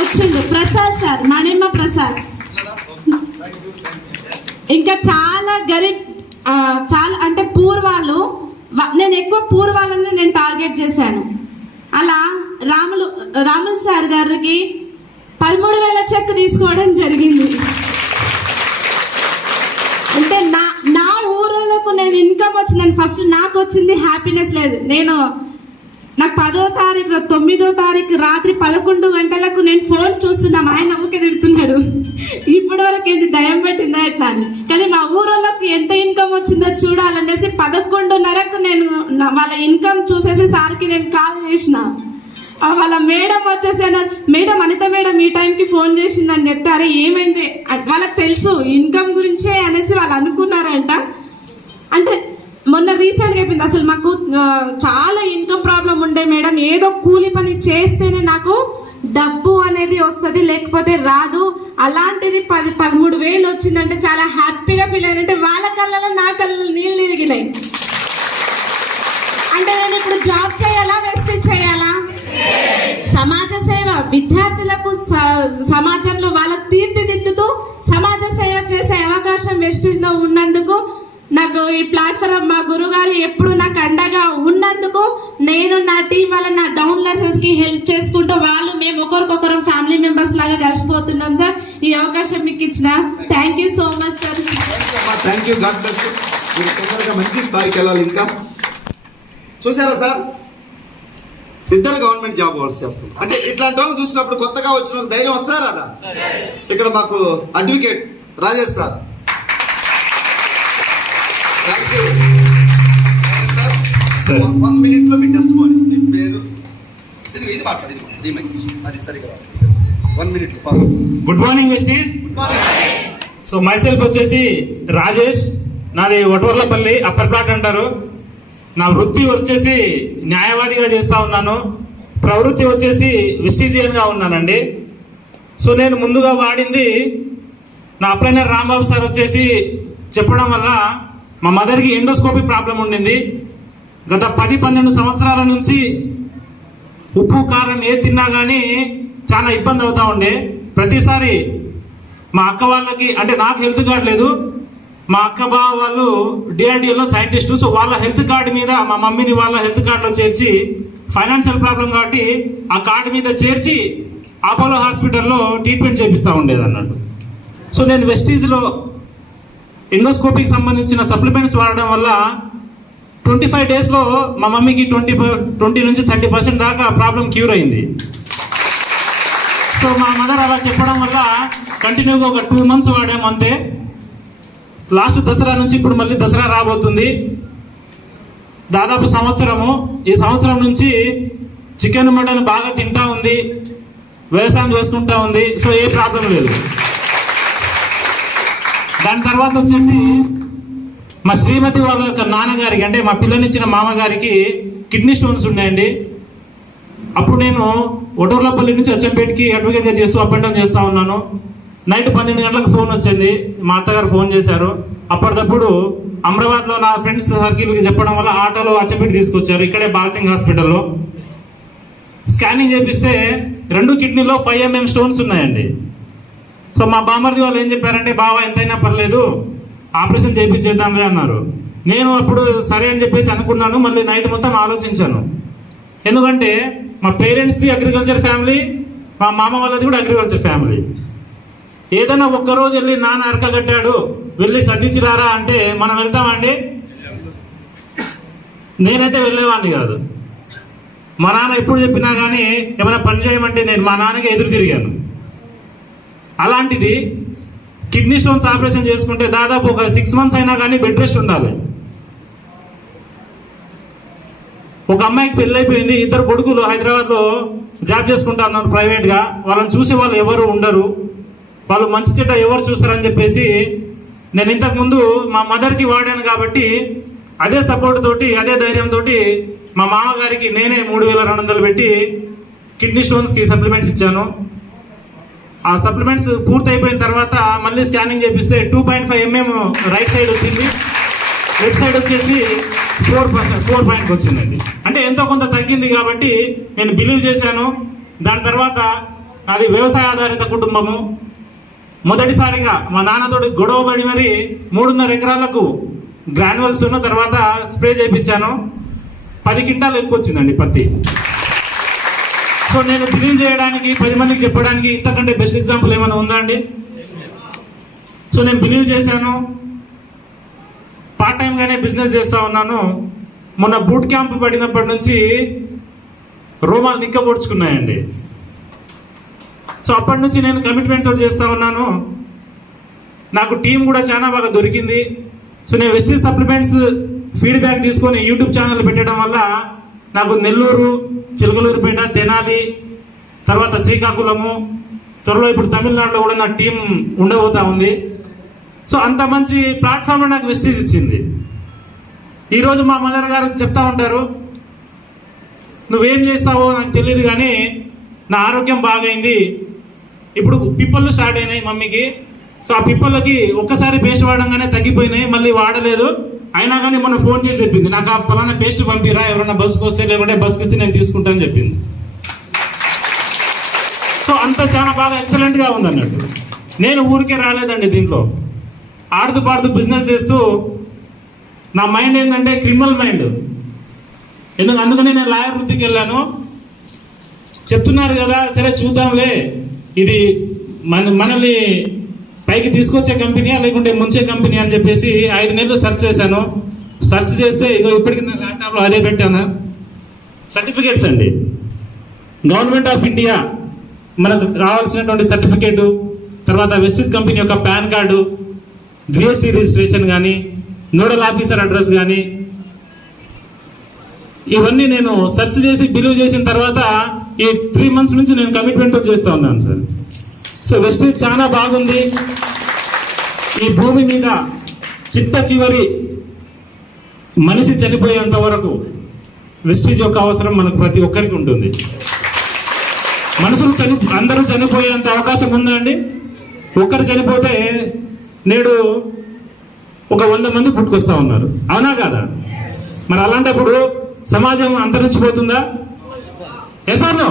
వచ్చిండు. ప్రసాద్ సార్, మనమ్మ ప్రసాద్. ఇంకా చాలా గరీబ్, చాలా అంటే పూర్వాళ్ళు, నేను ఎక్కువ పూర్వాళ్ళని నేను టార్గెట్ చేశాను. అలా రాములు సార్ గారికి 13,000 చెక్ తీసుకోవడం జరిగింది. అంటే నా ఊళ్ళకు నేను ఇన్కమ్ వచ్చిందని ఫస్ట్ నాకు వచ్చింది హ్యాపీనెస్ లేదు. నాకు 10వ తారీఖు 9వ తారీఖు రాత్రి 11 గంటలకు నేను ఫోన్ చూస్తున్నా, మా ఆయన ఊకే తిడుతున్నాడు, ఇప్పటి వరకు ఏది దయం పెట్టిందా ఎట్లా అని. కానీ మా ఊళ్ళకు ఎంత ఇన్కమ్ వచ్చిందో చూడాలనేసి 11:30కు నేను వాళ్ళ ఇన్కమ్ చూసేసి సార్కి నేను కాల్ చేసిన. వాళ్ళ మేడం వచ్చేసి అన్నారు, మేడం అనిత మేడం ఈ టైంకి ఫోన్ చేసిందని చెప్తే, అరే ఏమైంది వాళ్ళకి తెలుసు ఇన్కమ్ గురించే అనేసి వాళ్ళు అనుకున్నారంట. అంటే మొన్న రీసెంట్గా అయిపోయింది. అసలు మాకు చాలా ఇన్కమ్ ప్రాబ్లం ఉండే మేడం, ఏదో కూలి పని చేస్తేనే నాకు డబ్బు అనేది వస్తుంది, లేకపోతే రాదు. అలాంటిది 13,000 వచ్చిందంటే చాలా హ్యాపీగా ఫీల్ అయ్యిందంటే వాళ్ళ కళ్ళలో నా కళ్ళలో నీళ్ళు తిరిగినాయి. అంటే నేను ఇప్పుడు జాబ్ చేయాలా, వెస్టేజ్ చేయాలా? సమాజ సేవ, విద్యార్థులకు సమాజంలో వాళ్ళకు తీర్చిదిద్దుతూ సమాజ సేవ చేసే అవకాశం వెస్టేజ్లో ఉన్నందుకు, నాకు ఈ ప్లాట్ఫామ్ మా గురుగారు ఎప్పుడు నాకు అండగా ఉన్నందుకు, నేను నా టీం వల్ల నా డౌన్ లైనర్స్కి హెల్ప్ చేసుకుంటూ వాళ్ళు మేము ఒకరికొకరు ఫ్యామిలీ మెంబర్స్ లాగా కలిసిపోతున్నాం సార్. ఈ అవకాశం మీకు ఇచ్చిన thank you so much sir. Thank you. God bless you. మీరు తొందరగా మంచి స్థాయికి వెళ్ళాలి. ఇంకా చూసారా సార్, ఇద్దరు గవర్నమెంట్ జాబ్ వర్క్ చేస్తాం అంటే ఇట్లాంటి వాళ్ళు చూసినప్పుడు కొత్తగా వచ్చిన ధైర్యం వస్తారా రాదా? ఇక్కడ మాకు advocate Rajesh sir, thank you sir. 1 minute లో మీ టెస్ట్ పోనీ, మీ పేరు ఇది మాట్లాడి అది సరిగా 1 minute. Good morning Vestige. So my self వచ్చేసి రాజేష్, నాది వటవర్లపల్లి అప్పర్ ప్లాట్ అంటారు. నా వృత్తి వచ్చేసి న్యాయవాదిగా చేస్తూ ఉన్నాను. ప్రవృత్తి వచ్చేసి వెస్టీజియన్గా ఉన్నానండి. సో నేను ముందుగా వాడింది నా అప్లైనర్ రాంబాబు సార్ వచ్చేసి చెప్పడం వల్ల మా మదర్కి ఎండోస్కోపీ ప్రాబ్లం ఉండింది. గత 10-12 సంవత్సరాల నుంచి ఉప్పు కారం ఏ తిన్నా కానీ చాలా ఇబ్బంది అవుతూ ఉండే. ప్రతిసారి మా అక్క వాళ్ళకి, అంటే నాకు హెల్త్ కార్డు లేదు, మా అక్క బావ వాళ్ళు డిఆర్డిఓలో సైంటిస్టు. సో వాళ్ళ హెల్త్ కార్డు మీద మా మమ్మీని వాళ్ళ హెల్త్ కార్డులో చేర్చి, ఫైనాన్షియల్ ప్రాబ్లం కాబట్టి ఆ కార్డు మీద చేర్చి అపోలో హాస్పిటల్లో ట్రీట్మెంట్ చేపిస్తూ ఉండేది అన్నట్టు. సో నేను వెస్టీజ్లో ఎండోస్కోపీకి సంబంధించిన సప్లిమెంట్స్ వాడడం వల్ల 25 డేస్లో మా మమ్మీకి 20 నుంచి 30% దాకా ప్రాబ్లం క్యూర్ అయింది. సో మా మదర్ అలా చెప్పడం వల్ల కంటిన్యూగా ఒక 2 మంత్స్ వాడాము అంతే. లాస్ట్ దసరా నుంచి ఇప్పుడు మళ్ళీ దసరా రాబోతుంది, దాదాపు సంవత్సరము. ఈ సంవత్సరం నుంచి చికెన్ మటన్ బాగా తింటా ఉంది, వ్యవసాయం చేసుకుంటా ఉంది. సో ఏ ప్రాబ్లం లేదు. దాని తర్వాత వచ్చేసి మా శ్రీమతి వాళ్ళ యొక్క నాన్నగారికి, అంటే మా పిల్లనిచ్చిన మామగారికి కిడ్నీ స్టోన్స్ ఉన్నాయండి. అప్పుడు నేను ఒటోర్లపల్లి నుంచి అచ్చంపేటకి అడ్వకేట్గా చేస్తూ అప్ అండ్ డౌన్ చేస్తూ ఉన్నాను. నైట్ 12 గంటలకు ఫోన్ వచ్చింది, మా అత్తగారు ఫోన్ చేశారు. అప్పటికప్పుడు అమరాబాద్లో నా ఫ్రెండ్స్ సర్కిల్కి చెప్పడం వల్ల ఆటోలో అచ్చంపేట తీసుకొచ్చారు, ఇక్కడే బాలసింగ్ హాస్పిటల్లో. స్కానింగ్ చేపిస్తే 2 కిడ్నీలో 5 mm స్టోన్స్ ఉన్నాయండి. సో మా బామర్ది వాళ్ళు ఏం చెప్పారంటే, బావ ఎంతైనా పర్లేదు ఆపరేషన్ చేయించేద్దాంలే అన్నారు. నేను అప్పుడు సరే అని చెప్పేసి అనుకున్నాను. మళ్ళీ నైట్ మొత్తం ఆలోచించాను, ఎందుకంటే మా పేరెంట్స్ది అగ్రికల్చర్ ఫ్యామిలీ, మా మామ వాళ్ళది కూడా అగ్రికల్చర్ ఫ్యామిలీ. ఏదైనా ఒక్కరోజు వెళ్ళి నాన్న అరక కట్టాడు వెళ్ళి సర్దించిరారా అంటే మనం వెళ్తామండి? నేనైతే వెళ్ళేవాడిని కాదు. మా నాన్న ఎప్పుడు చెప్పినా కానీ ఏమైనా పని చేయమంటే నేను మా నాన్నకి ఎదురు తిరిగాను. అలాంటిది కిడ్నీ స్టోన్స్ ఆపరేషన్ చేసుకుంటే దాదాపు ఒక 6 months అయినా కానీ బెడ్ రెస్ట్ ఉండాలి. ఒక అమ్మాయికి పెళ్ళైపోయింది, 2 కొడుకులు హైదరాబాద్లో జాబ్ చేసుకుంటా ఉన్నారు ప్రైవేట్గా. వాళ్ళని చూసే వాళ్ళు ఎవరు ఉండరు, వాళ్ళు మంచి చెడ్డ ఎవరు చూస్తారని చెప్పేసి నేను ఇంతకుముందు మా మదర్కి వాడాను కాబట్టి అదే సపోర్ట్ తోటి, అదే ధైర్యంతో మా మామగారికి నేనే 3200 పెట్టి కిడ్నీ స్టోన్స్కి సప్లిమెంట్స్ ఇచ్చాను. ఆ సప్లిమెంట్స్ పూర్తి అయిపోయిన తర్వాత మళ్ళీ స్కానింగ్ చేపిస్తే 2.5 mm రైట్ సైడ్ వచ్చింది, లెఫ్ట్ సైడ్ వచ్చేసి 4 వచ్చిందండి. అంటే ఎంతో కొంత తగ్గింది కాబట్టి నేను బిలీవ్ చేశాను. దాని తర్వాత అది వ్యవసాయ ఆధారిత కుటుంబము. మొదటిసారిగా మా నాన్నతోటి గొడవ పడి మరి 3.5 ఎకరాలకు గ్రాన్యువల్స్ ఉన్న తర్వాత స్ప్రే చేయించాను. 10 క్వింటాలు ఎక్కువ వచ్చిందండి పత్తి. సో నేను బిలీవ్ చేయడానికి, 10 మందికి చెప్పడానికి ఇంతకంటే బెస్ట్ ఎగ్జాంపుల్ ఏమైనా ఉందా అండి? సో నేను బిలీవ్ చేశాను, పార్ట్ టైంగానే బిజినెస్ చేస్తూ ఉన్నాను. మొన్న బూట్ క్యాంప్ పడినప్పటి నుంచి రోమాలు నిక్కబొడుచుకున్నాయండి. సో అప్పటి నుంచి నేను కమిట్మెంట్ తోటి చేస్తూ ఉన్నాను. నాకు టీం కూడా చాలా బాగా దొరికింది. సో నేను వెస్టీజ్ సప్లిమెంట్స్ ఫీడ్బ్యాక్ తీసుకొని యూట్యూబ్ ఛానల్ పెట్టడం వల్ల నాకు నెల్లూరు, చిలకలూరుపేట, తెనాలి, తర్వాత శ్రీకాకుళము, త్వరలో ఇప్పుడు తమిళనాడులో కూడా నా టీం ఉండబోతా ఉంది. సో అంత మంచి ప్లాట్ఫామ్ నాకు వెస్టీజ్ ఇచ్చింది. ఈరోజు మా మదర్ గారు చెప్తా ఉంటారు, నువ్వేం చేస్తావో నాకు తెలియదు కానీ నా ఆరోగ్యం బాగైంది. ఇప్పుడు పిప్పళ్ళు స్టార్ట్ అయినాయి మమ్మీకి. సో ఆ పిప్పళ్ళకి ఒక్కసారి పేస్ట్ వాడంగానే తగ్గిపోయినాయి, మళ్ళీ వాడలేదు. అయినా కానీ మొన్న ఫోన్ చేసి చెప్పింది, నాకు ఆ పలానా పేస్ట్ పంపిరా, ఎవరైనా బస్సుకు వస్తే, లేకుంటే బస్సుకి వస్తే నేను తీసుకుంటానని చెప్పింది. సో అంత చాలా బాగా ఎక్సలెంట్గా ఉందన్నట్టు. నేను ఊరికే రాలేదండి, దీంట్లో ఆడుతూ పాడుతూ బిజినెస్ చేస్తూ నా మైండ్ ఏంటంటే క్రిమినల్ మైండ్. అందుకని నేను లాయర్ వృత్తికి వెళ్ళాను. చెప్తున్నారు కదా, సరే చూద్దాంలే ఇది మనల్ని పైకి తీసుకొచ్చే కంపెనీయా లేకుంటే ముంచే కంపెనీ అని చెప్పేసి 5 నెలలు సెర్చ్ చేశాను. సెర్చ్ చేస్తే ఇగో ఇప్పటికి నా ల్యాప్టాప్లో అదే పెట్టాను. సర్టిఫికేట్స్ అండి, గవర్నమెంట్ ఆఫ్ ఇండియా మనకు రావాల్సినటువంటి సర్టిఫికేటు, తర్వాత వెస్టీజ్ కంపెనీ యొక్క పాన్ కార్డు, జిఎస్టీ రిజిస్ట్రేషన్ కానీ, నోడల్ ఆఫీసర్ అడ్రస్ కానీ, ఇవన్నీ నేను సెర్చ్ చేసి బిలీవ్ చేసిన తర్వాత ఈ 3 months నుంచి నేను కమిట్మెంట్ చేస్తూ ఉన్నాను సార్. సో వెస్టీజ్ చాలా బాగుంది. ఈ భూమి మీద చిట్ట చివరి మనిషి చనిపోయేంత వరకు వెస్టీజ్ యొక్క అవసరం మనకు ప్రతి ఒక్కరికి ఉంటుంది. మనుషులు అందరూ చనిపోయేంత అవకాశం ఉందా అండి? ఒక్కరు చనిపోతే నేడు ఒక 100 మంది పుట్టుకొస్తా ఉన్నారు, అవునా కాదా? మరి అలాంటప్పుడు సమాజం అంతరించిపోతుందా? Yes or no?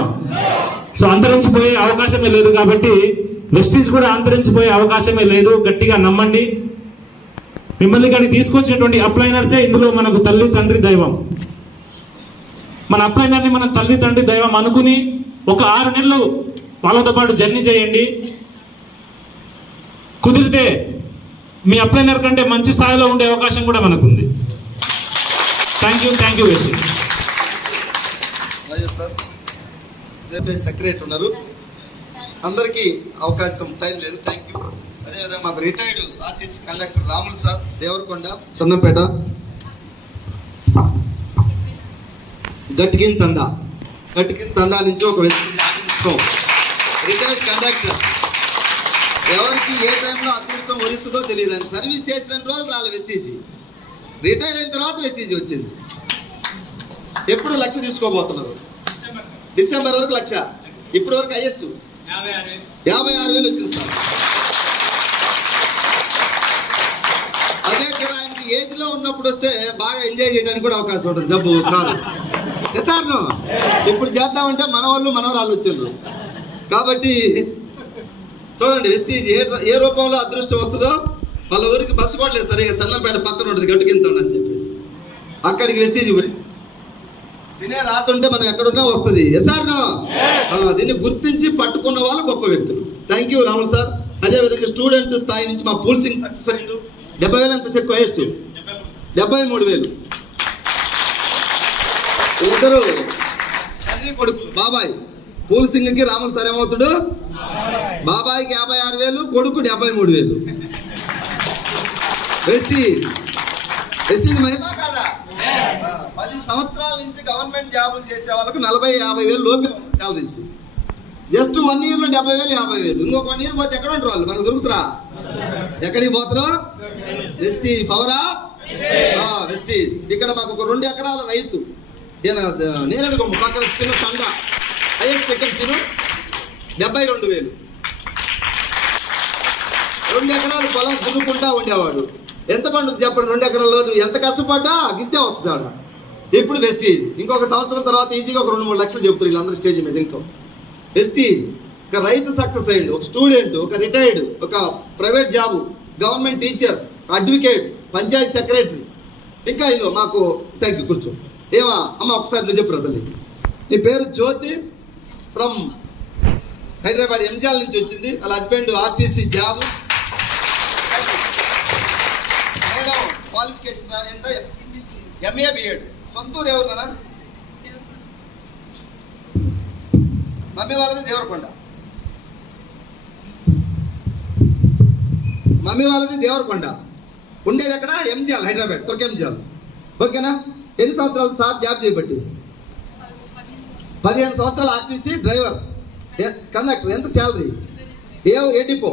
సో అంతరించిపోయే అవకాశమే లేదు. కాబట్టి వెస్టీజ్ కూడా అంతరించిపోయే అవకాశమే లేదు. గట్టిగా నమ్మండి. మిమ్మల్ని ఇక్కడికి తీసుకొచ్చినటువంటి అప్లైనర్సే ఇందులో మనకు తల్లి తండ్రి దైవం. మన అప్లైనర్ని మన తల్లి తండ్రి దైవం అనుకుని ఒక 6 నెలలు వాళ్ళతో పాటు జర్నీ చేయండి. కుదిరితే మీ అప్లైనర్ కంటే మంచి స్థాయిలో ఉండే అవకాశం కూడా మనకుంది. Thank you Vestige. సెక్రటరీ ఉన్నారు, అందరికీ అవకాశం టైం లేదు. Thank you. అదేవిధంగా మాకు retired RTC conductor Ramulu sir, Devarakonda, Chandampet, గట్టికిన్ తండా నుంచి ఒక వ్యక్తి రిటైర్డ్ కండక్టర్. ఎవరికి ఏ టైంలో అదృష్టం వరిస్తుందో తెలియదు అండి. సర్వీస్ చేసిన రోజులు రాలే వెస్టీజ్, రిటైర్ అయిన తర్వాత వెస్టీజ్ వచ్చింది. ఎప్పుడు 1,00,000 తీసుకోబోతున్నారు? డిసెంబర్ వరకు 1,00,000. ఇప్పటి వరకు హైయెస్ట్ 56,000 వచ్చింది సార్. అదే ఆయనకి ఏజ్ లో ఉన్నప్పుడు వస్తే బాగా ఎంజాయ్ చేయడానికి కూడా అవకాశం ఉంటుంది. డబ్బు కాదు సార్. ఇప్పుడు చేద్దామంటే మన వాళ్ళు మనవరాళ్ళు వచ్చారు. కాబట్టి చూడండి, వెస్టీజ్ ఏ రూపంలో అదృష్టం వస్తుందో. వాళ్ళ ఊరికి బస్సు కూడా లేదు సరిగా, సన్నంపేట పక్కన ఉంటుంది గట్టుకింతండి చెప్పేసి అక్కడికి వెస్టీజ్ తినే రాతుంటే మనం ఎక్కడున్నా వస్తుంది. ఎస్ఆర్నో దీన్ని గుర్తించి పట్టుకున్న వాళ్ళు గొప్ప వ్యక్తులు. Thank you Ramulu sir. అదేవిధంగా స్టూడెంట్ స్థాయి నుంచి మా పూల్ సింగ్ సక్సెస్ అయ్యిండు. 70,000 ఎంత చెప్పు, హైయెస్ట్ 73,000. ఇద్దరు తల్లి కొడుకు. బాబాయ్ పూల్ సింగ్కి రాములు సార్ ఏమవుతాడు? బాబాయ్కి 56,000, కొడుకు 73,000. వెస్టీజ్ మహిమా కాదా? 10 సంవత్సరాల నుంచి గవర్నమెంట్ జాబులు చేసే వాళ్ళకు 40,000-50,000 లోపే శాలరీస్. జస్ట్ 1 yearలో 70,000, 50,000. ఇంకొక 1 year పోతే ఎక్కడ ఉంటారు వాళ్ళు? మనకు దొరుకుతారా? ఎక్కడికి పోతారు? వెస్టీజ్ పవరా వెస్టీజ్. ఇక్కడ మాకు ఒక 2 ఎకరాల రైతు, నేరేడు కొమ్మ పక్కన చిన్న తండ, హైయెస్ట్ సెకండ్ చిరు 72,000. 2 ఎకరాలు పొలం దున్నుకుంటా ఉండేవాడు. ఎంత పండుగ చెప్పండి? 2 ఎకరాల్లో నువ్వు ఎంత కష్టపడ్డా గిత్తే వస్తాడా? ఇప్పుడు వెస్టీజ్. ఇంకొక సంవత్సరం తర్వాత ఈజీగా ఒక 2-3 లక్షలు చెప్తారు వీళ్ళందరూ స్టేజ్ మీద. ఇంకో వెస్టీజ్ ఒక రైతు సక్సెస్ అయ్యిండు, ఒక స్టూడెంట్, ఒక రిటైర్డ్, ఒక private job, government teachers, advocate, panchayat secretary. ఇంకా ఇల్లు మాకు థ్యాంక్ యూ. కూర్చో. ఏమా అమ్మ ఒకసారి నువ్వు చెప్పు తల్లి. నీ పేరు జ్యోతి, ఫ్రమ్ హైదరాబాద్ ఎంజాల్ నుంచి వచ్చింది. వాళ్ళ husband RTC job. Madam qualification ఎంత? MA BEd. సొంతూరు ఎవరున్నా? మమ్మీ వాళ్ళది దేవరకొండ. ఉండేది ఎక్కడ? ఎంజిఆర్, హైదరాబాద్, తుర్క ఎంజిఆర్. ఓకేనా? ఎన్ని సంవత్సరాలు సార్ జాబ్ చేయబట్టి? 15 సంవత్సరాలు ఆర్టీసీ డ్రైవర్, కండక్టర్. ఎంత శాలరీ? ఏ డిపో?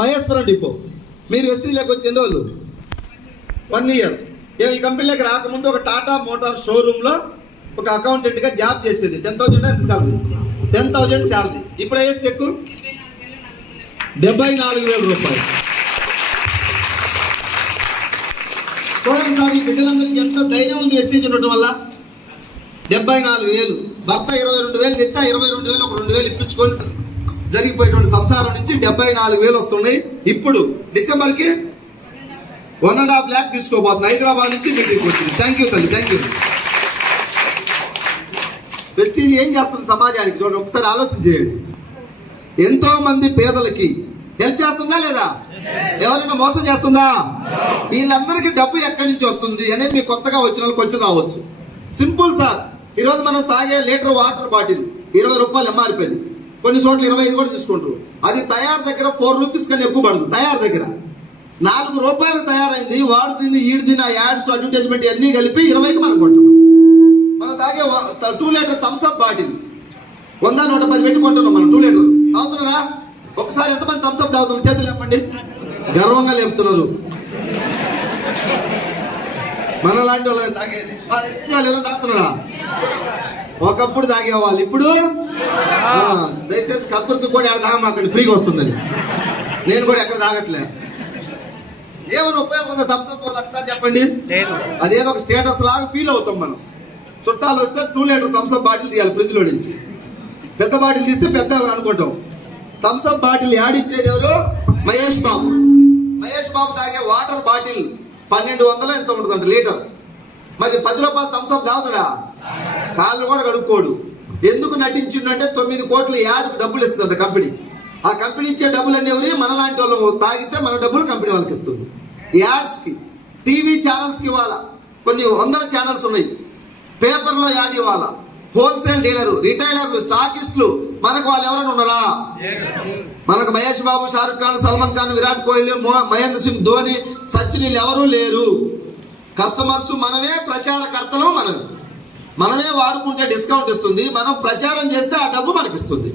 మహేశ్వరం డిపో. మీరు వెస్టీజ్లోకి వచ్చి ఎన్ని రోజులు? 1 year. ఈ కంపెనీలోకి రాకముందు ఒక టాటా మోటార్ షోరూంలో ఒక అకౌంటెంట్గా జాబ్ చేసేది. 10,000 ఎంత శాలరీ? 10,000 శాలరీ. ఇప్పుడు అయ్యే చెక్కు 74,000 రూపాయలు. చూడండి సార్, ఈ బిడ్డలందరికీ ఎంత ధైర్యం ఉంది వెస్టీజ్ ఉండటం వల్ల. 74,000. భర్త 22,000 తెస్తే 22,000 ఒక 2,000 ఇప్పించుకొని జరిగిపోయేటువంటి సంసారం నుంచి 74,000 వస్తున్నాయి. ఇప్పుడు డిసెంబర్కి 1.5 lakh తీసుకోబోతుంది. హైదరాబాద్ నుంచి మీటింగ్ వచ్చింది. థ్యాంక్ యూ తల్లి, థ్యాంక్ యూ. వెస్టీజ్ ఏం చేస్తుంది సమాజానికి? చూడండి, ఒకసారి ఆలోచన చేయండి. ఎంతో మంది పేదలకి హెల్ప్ చేస్తుందా లేదా? ఎవరైనా మోసం చేస్తుందా? వీళ్ళందరికీ డబ్బు ఎక్కడి నుంచి వస్తుంది అనేది మీకు కొత్తగా వచ్చిన వాళ్ళకి కొంచెం రావచ్చు. Simple sir. ఈరోజు మనం తాగే లీటర్ వాటర్ బాటిల్ 20 రూపాయలు MRP. కొన్ని చోట్ల 25 కూడా తీసుకుంటారు. అది తయారు దగ్గర 4 రూపీస్ కన్నా ఎక్కువ పడుతుంది. తయారు దగ్గర 4 రూపాయలు తయారైంది. వాడుతుంది, ఈడుతుంది, ఆ యాడ్స్, అడ్వర్టైజ్మెంట్ అన్నీ కలిపి 20కి మనం కొంటున్నాం. మనం తాగే 2 లీటర్ థమ్స్అప్ బాటిల్ 100-110 పెట్టి కొంటున్నాం మనం. 2 లీటర్ తాగుతున్నారా? ఒకసారి ఎంతమంది థమ్స్అప్ తాగుతున్నారు చేతులు లేపండి. గర్వంగా లేపుతున్నారు. మన లాంటి వాళ్ళు తాగేది వాళ్ళు ఎవరైనా తాగుతున్నారా? ఒకప్పుడు తాగేవాళ్ళు, ఇప్పుడు దయచేసి కక్కుర్తి కూడా ఎక్కడ తాగమాకండి, ఫ్రీగా వస్తుందని. నేను కూడా ఎక్కడ తాగట్లే. ఏమైనా ఉపయోగం ఉందా థమ్స్అప్ వాళ్ళు ఒకసారి చెప్పండి. అదేదో ఒక స్టేటస్ లాగా ఫీల్ అవుతాం మనం. చుట్టాలు వస్తే 2 లీటర్ థమ్స్అప్ బాటిల్ తీయాలి ఫ్రిడ్జ్ లో నుంచి. పెద్ద బాటిల్ తీస్తే పెద్ద అనుకుంటాం. థమ్స్అప్ బాటిల్ యాడిచ్చేది ఎవరు? మహేష్ బాబు. మహేష్ బాబు తాగే వాటర్ బాటిల్ 1200 ఎంత ఉంటుందంట లీటర్. మరి 10 రూపాయలు థమ్స్అప్ తాగుతాడా? కాళ్ళు కూడా కడుక్కోడు. ఎందుకు నటించిందంటే 9 కోట్లు యాడ్కి డబ్బులు ఇస్తుందంట కంపెనీ. ఆ కంపెనీ ఇచ్చే డబ్బులన్నీ ఎవరి? మనలాంటి వాళ్ళు తాగితే మన డబ్బులు కంపెనీ వాళ్ళకి ఇస్తుంది. యాడ్స్కి, టీవీ ఛానల్స్కి ఇవ్వాలా, కొన్ని వందల ఛానల్స్ ఉన్నాయి. పేపర్లో యాడ్ ఇవ్వాలా. హోల్సేల్ డీలరు, రిటైలర్లు, స్టాకిస్టులు మనకు వాళ్ళు ఎవరైనా ఉన్నారా? మనకు మహేష్ బాబు, షారుఖ్ ఖాన్, సల్మాన్ ఖాన్, విరాట్ కోహ్లీ, మహేంద్ర సింగ్ ధోని, సచిన్ ఎవరూ లేరు. కస్టమర్స్ మనమే, ప్రచారకర్తలు మనమే వాడుకుంటే డిస్కౌంట్ ఇస్తుంది. మనం ప్రచారం చేస్తే ఆ డబ్బు మనకి ఇస్తుంది.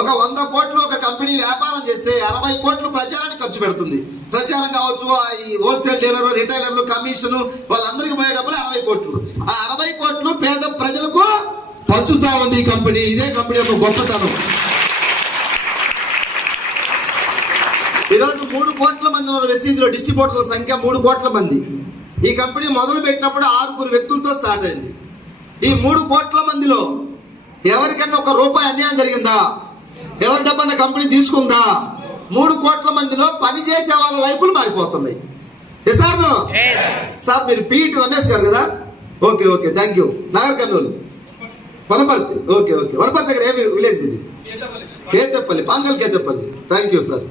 ఒక 100 కోట్లు ఒక కంపెనీ వ్యాపారం చేస్తే 60 కోట్లు ప్రచారానికి ఖర్చు పెడుతుంది. ప్రచారం కావచ్చు, ఈ హోల్సేల్ డీలర్లు, రిటైలర్లు, కమిషన్ వాళ్ళందరికీ పోయే డబ్బులు 60 కోట్లు. ఆ 60 కోట్లు పేద ప్రజలకు పంచుతా ఉంది ఈ కంపెనీ. ఇదే కంపెనీ యొక్క గొప్పతనం. ఈరోజు 3 కోట్ల మంది ఉన్నారు వెస్టీజ్ లో. డిస్ట్రిబ్యూటర్ల సంఖ్య 3 కోట్ల మంది. ఈ కంపెనీ మొదలు పెట్టినప్పుడు 6 వ్యక్తులతో స్టార్ట్ అయింది. ఈ 3 కోట్ల మందిలో ఎవరికన్నా 1 రూపాయి అన్యాయం జరిగిందా? ఎవరి డబ్బన్న కంపెనీ తీసుకుందా? 3 కోట్ల మందిలో పని చేసే వాళ్ళ లైఫ్లు మారిపోతున్నాయి. సార్ సార్ మీరు పిటి రమేష్ గారు కదా? Okay thank you. Nagar Kurnool, Wanaparthy. Okay Wanaparthy దగ్గర ఏ విలేజ్ మీది? Kethepalli, Pangal Kethepalli. Thank you sir.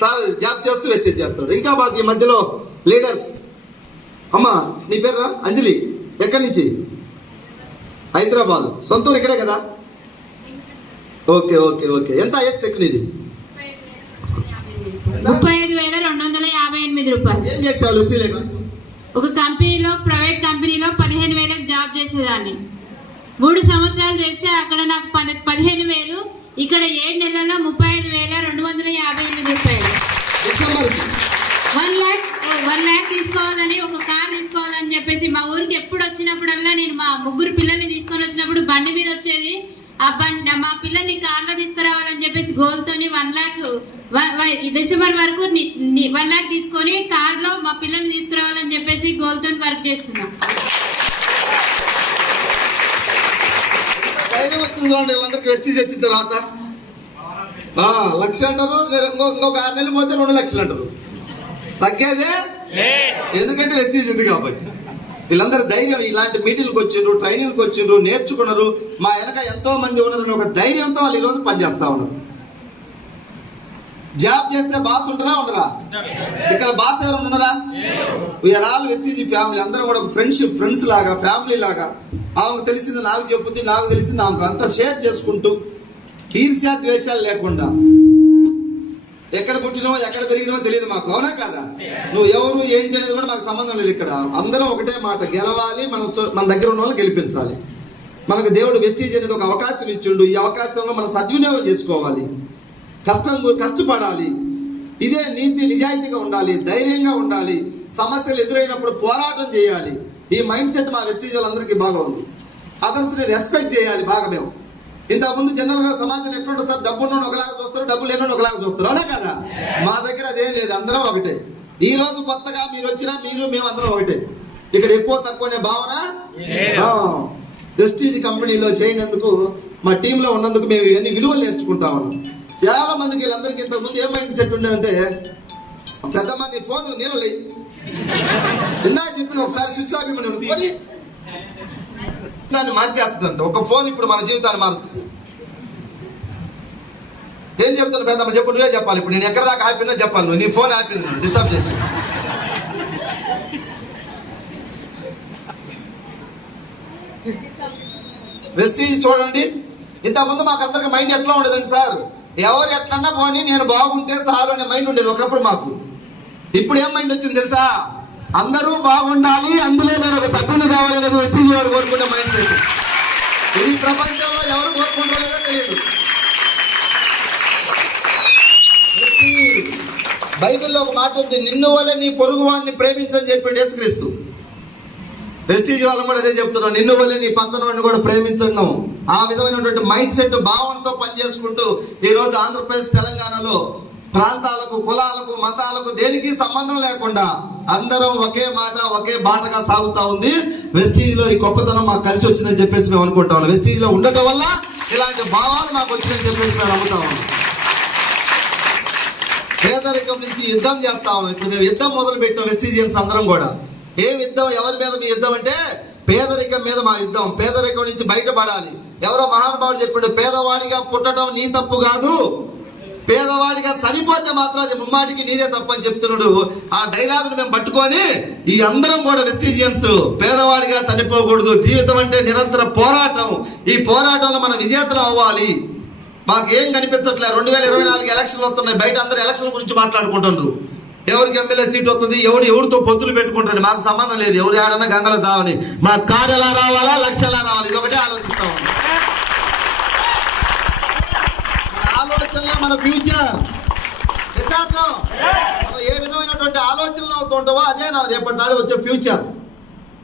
Sir job చేస్తూ వెస్టేజ్ చేస్తారు. ఇంకా మాకు ఈ మధ్యలో లీడర్స్. అమ్మా నీ పేరు అంజలి, ఎక్కడి నుంచి? హైదరాబాద్. సొంత ఊరు ఇక్కడే కదా? ఓకే ఎంత ఎస్ సెకండ్ ఇది? 35,258 రూపాయలు. ఏం చేసేవాళ్ళు వస్తీలేక? ఒక కంపెనీలో, ప్రైవేట్ కంపెనీలో 15,000 జాబ్ చేసేదాన్ని. 3 సంవత్సరాలు చేస్తే అక్కడ నాకు 15,000, ఇక్కడ 7 నెలల్లో 35,258 రూపాయలు. 1 lakh తీసుకోవాలని, ఒక కార్ తీసుకోవాలని చెప్పేసి మా ఊరికి ఎప్పుడు వచ్చినప్పుడల్లా నేను మా 3 పిల్లల్ని తీసుకొని వచ్చినప్పుడు బండి మీద వచ్చేది. మా పిల్లల్ని కార్లో తీసుకురావాలని చెప్పేసి గోల్తోని 1 lakh డిసెంబర్ వరకు 1 lakh తీసుకొని కార్లో మా పిల్లల్ని తీసుకురావాలని చెప్పేసి గోల్తో వర్క్ చేస్తున్నాం. ధైర్యం వచ్చింది చూడండి వీళ్ళందరికీ. వెస్టీజ్ వచ్చిన తర్వాత 1 లక్ష అంటారు, ఇంకొక 6 నెలలు పోతే 2 లక్షలు అంటారు. తగ్గేదే, ఎందుకంటే వెస్టీజ్ ఉంది కాబట్టి. వీళ్ళందరూ ధైర్యం. ఇలాంటి మీటింగ్కి వచ్చిండ్రు, ట్రైనింగ్కి వచ్చిండ్రు, నేర్చుకున్నారు. మా వెనక ఎంతో మంది ఉన్నారని ఒక ధైర్యంతో వాళ్ళు ఈరోజు పనిచేస్తా ఉన్నారు. జాబ్ చేస్తే బాస్ ఉండరా? ఇక్కడ బాస్ ఎవరు ఉన్నారా? We are all Vestige family. అందరం కూడా ఫ్రెండ్స్ లాగా, ఫ్యామిలీ లాగా. ఆమెకు తెలిసింది నాకు చెప్పుద్ది, నాకు తెలిసింది ఆమెకు, అంతా షేర్ చేసుకుంటూ, ఈర్ష్యా ద్వేషాలు లేకుండా. ఎక్కడ పుట్టినో ఎక్కడ పెరిగినో తెలియదు మాకు, అవునా కదా? నువ్వు ఎవరు ఏంటి అనేది కూడా మాకు సంబంధం లేదు. ఇక్కడ అందరం ఒకటే మాట, గెలవాలి. మన దగ్గర ఉన్న వాళ్ళని గెలిపించాలి. మనకు దేవుడు వెస్టీజ్ అనేది ఒక అవకాశం ఇచ్చిండు. ఈ అవకాశంలో మనం సద్వినియోగం చేసుకోవాలి. కష్టపడాలి. ఇదే నీతి నిజాయితీగా ఉండాలి, ధైర్యంగా ఉండాలి. సమస్యలు ఎదురైనప్పుడు పోరాటం చేయాలి. ఈ మైండ్ సెట్ మా వెస్టీజ్ వాళ్ళందరికీ బాగా ఉంది. అదర్స్ని రెస్పెక్ట్ చేయాలి బాగా. మేము ఇంతకుముందు జనరల్గా సమాజం ఎట్లుంటే సార్, డబ్బున్న ఒకలాగా చూస్తారు, డబ్బు లేని ఒకలాగా చూస్తారు, అవునా కదా? మా దగ్గర అదేం లేదు, అందరం ఒకటే. ఈ రోజు కొత్తగా మీరు వచ్చినా మేము అందరం ఒకటే. ఇక్కడ ఎక్కువ తక్కువ అనే భావన వెస్టీజ్ కంపెనీలో చేయనందుకు, మా టీంలో ఉన్నందుకు మేము ఇవన్నీ విలువలు నేర్చుకుంటా ఉన్నాం. చాలా మందికి వీళ్ళందరికీ ఇంతకుముందు ఏం మైండ్ సెట్ ఉండేదంటే, పెద్దమ్మ నీ ఫోన్ నీళ్ళు ఇందాక చెప్పిన ఒకసారి స్విచ్ ఆఫ్ ఇవ్వమని కొని దాన్ని మార్చేస్తుందంట. ఒక ఫోన్ ఇప్పుడు మన జీవితాన్ని మారుతుంది. ఏం చెప్తున్నా పెద్దమ్మ చెప్పు, నువ్వే చెప్పాలి. ఇప్పుడు నేను ఎక్కడ దాకా ఆపినా చెప్పాలి. నువ్వు నీ ఫోన్ ఆపింది, నువ్వు డిస్టర్బ్ చేసి. వెస్టీజ్ చూడండి, ఇంతకుముందు మాకు అందరికి మైండ్ ఎట్లా ఉండేదండి సార్, ఎవరు ఎట్లన్నా పోనీ నేను బాగుంటే చాలు అనే మైండ్ ఉండేది ఒకప్పుడు మాకు. ఇప్పుడు ఏం మైండ్ వచ్చింది తెలుసా? అందరూ బాగుండాలి, అందులో నేను ఒక సభ్యులు కావాలనేది వెస్టీజ్ వారు కోరుకునే మైండ్ సెట్. ఈ ప్రపంచంలో ఎవరు కోరుకుంటారో లేదో తెలియదు. బైబిల్లో ఒక మాట ఉంది, నిన్ను వలె నీ పొరుగు వాడిని ప్రేమించని చెప్పిండు యేసుక్రీస్తు. వెస్టీజ్ వాళ్ళని కూడా అదే చెప్తున్నాం, నిన్ను వల్లే నీ పక్కన వాడిని కూడా ప్రేమించడం. ఆ విధమైనటువంటి మైండ్ సెట్ భావనతో పనిచేసుకుంటూ ఈరోజు ఆంధ్రప్రదేశ్ తెలంగాణలో ప్రాంతాలకు, కులాలకు, మతాలకు దేనికి సంబంధం లేకుండా అందరం ఒకే మాట ఒకే బాటగా సాగుతా ఉంది. వెస్టీజ్లో ఈ గొప్పతనం మాకు కలిసి వచ్చిందని చెప్పేసి మేము అనుకుంటా ఉన్నాం. వెస్టీజ్లో ఉండటం వల్ల ఇలాంటి భావాలు మాకు వచ్చినాయని చెప్పేసి మేము నమ్ముతా ఉన్నాం. పేదరికం నుంచి యుద్ధం చేస్తా ఉన్నాం. ఇప్పుడు మేము యుద్ధం మొదలు పెట్టాం వెస్టీజియన్స్ అందరం కూడా. ఏ యుద్ధం? ఎవరి మీద మీ యుద్ధం అంటే పేదరికం మీద మా యుద్ధం. పేదరికం నుంచి బయటపడాలి. ఎవరో మహానుభావుడు చెప్పాడు, పేదవాడిగా పుట్టడం నీ తప్పు కాదు, పేదవాడిగా చనిపోతే మాత్రం అది ముమ్మాటికి నీదే తప్పు అని చెప్తున్నాడు. ఆ డైలాగును మేము పట్టుకొని ఈ అందరం కూడా వెస్టీజియన్స్ పేదవాడిగా చనిపోకూడదు. జీవితం అంటే నిరంతర పోరాటం. ఈ పోరాటంలో మనం విజేతలు అవ్వాలి. మాకేం కనిపించట్లేదు. 2024 ఎలక్షన్లు వస్తున్నాయి. బయట అందరూ ఎలక్షన్ గురించి మాట్లాడుకుంటున్నారు. ఎవరికి ఎమ్మెల్యే సీట్ వస్తుంది, ఎవరితో పొత్తులు పెట్టుకుంటారు, మాకు సంబంధం లేదు. ఎవరు ఆడన్నా గంగలో చావని, మా కారు ఎలా రావాలా, లక్ష ఎలా రావాలి, ఇది ఒకటే ఆలోచిస్తా ఉన్నాం. మన ఆలోచనలో మన ఫ్యూచర్. మనం ఏ విధమైనటువంటి ఆలోచనలు అవుతుంటావో అదే రేపటి నాడు వచ్చే ఫ్యూచర్.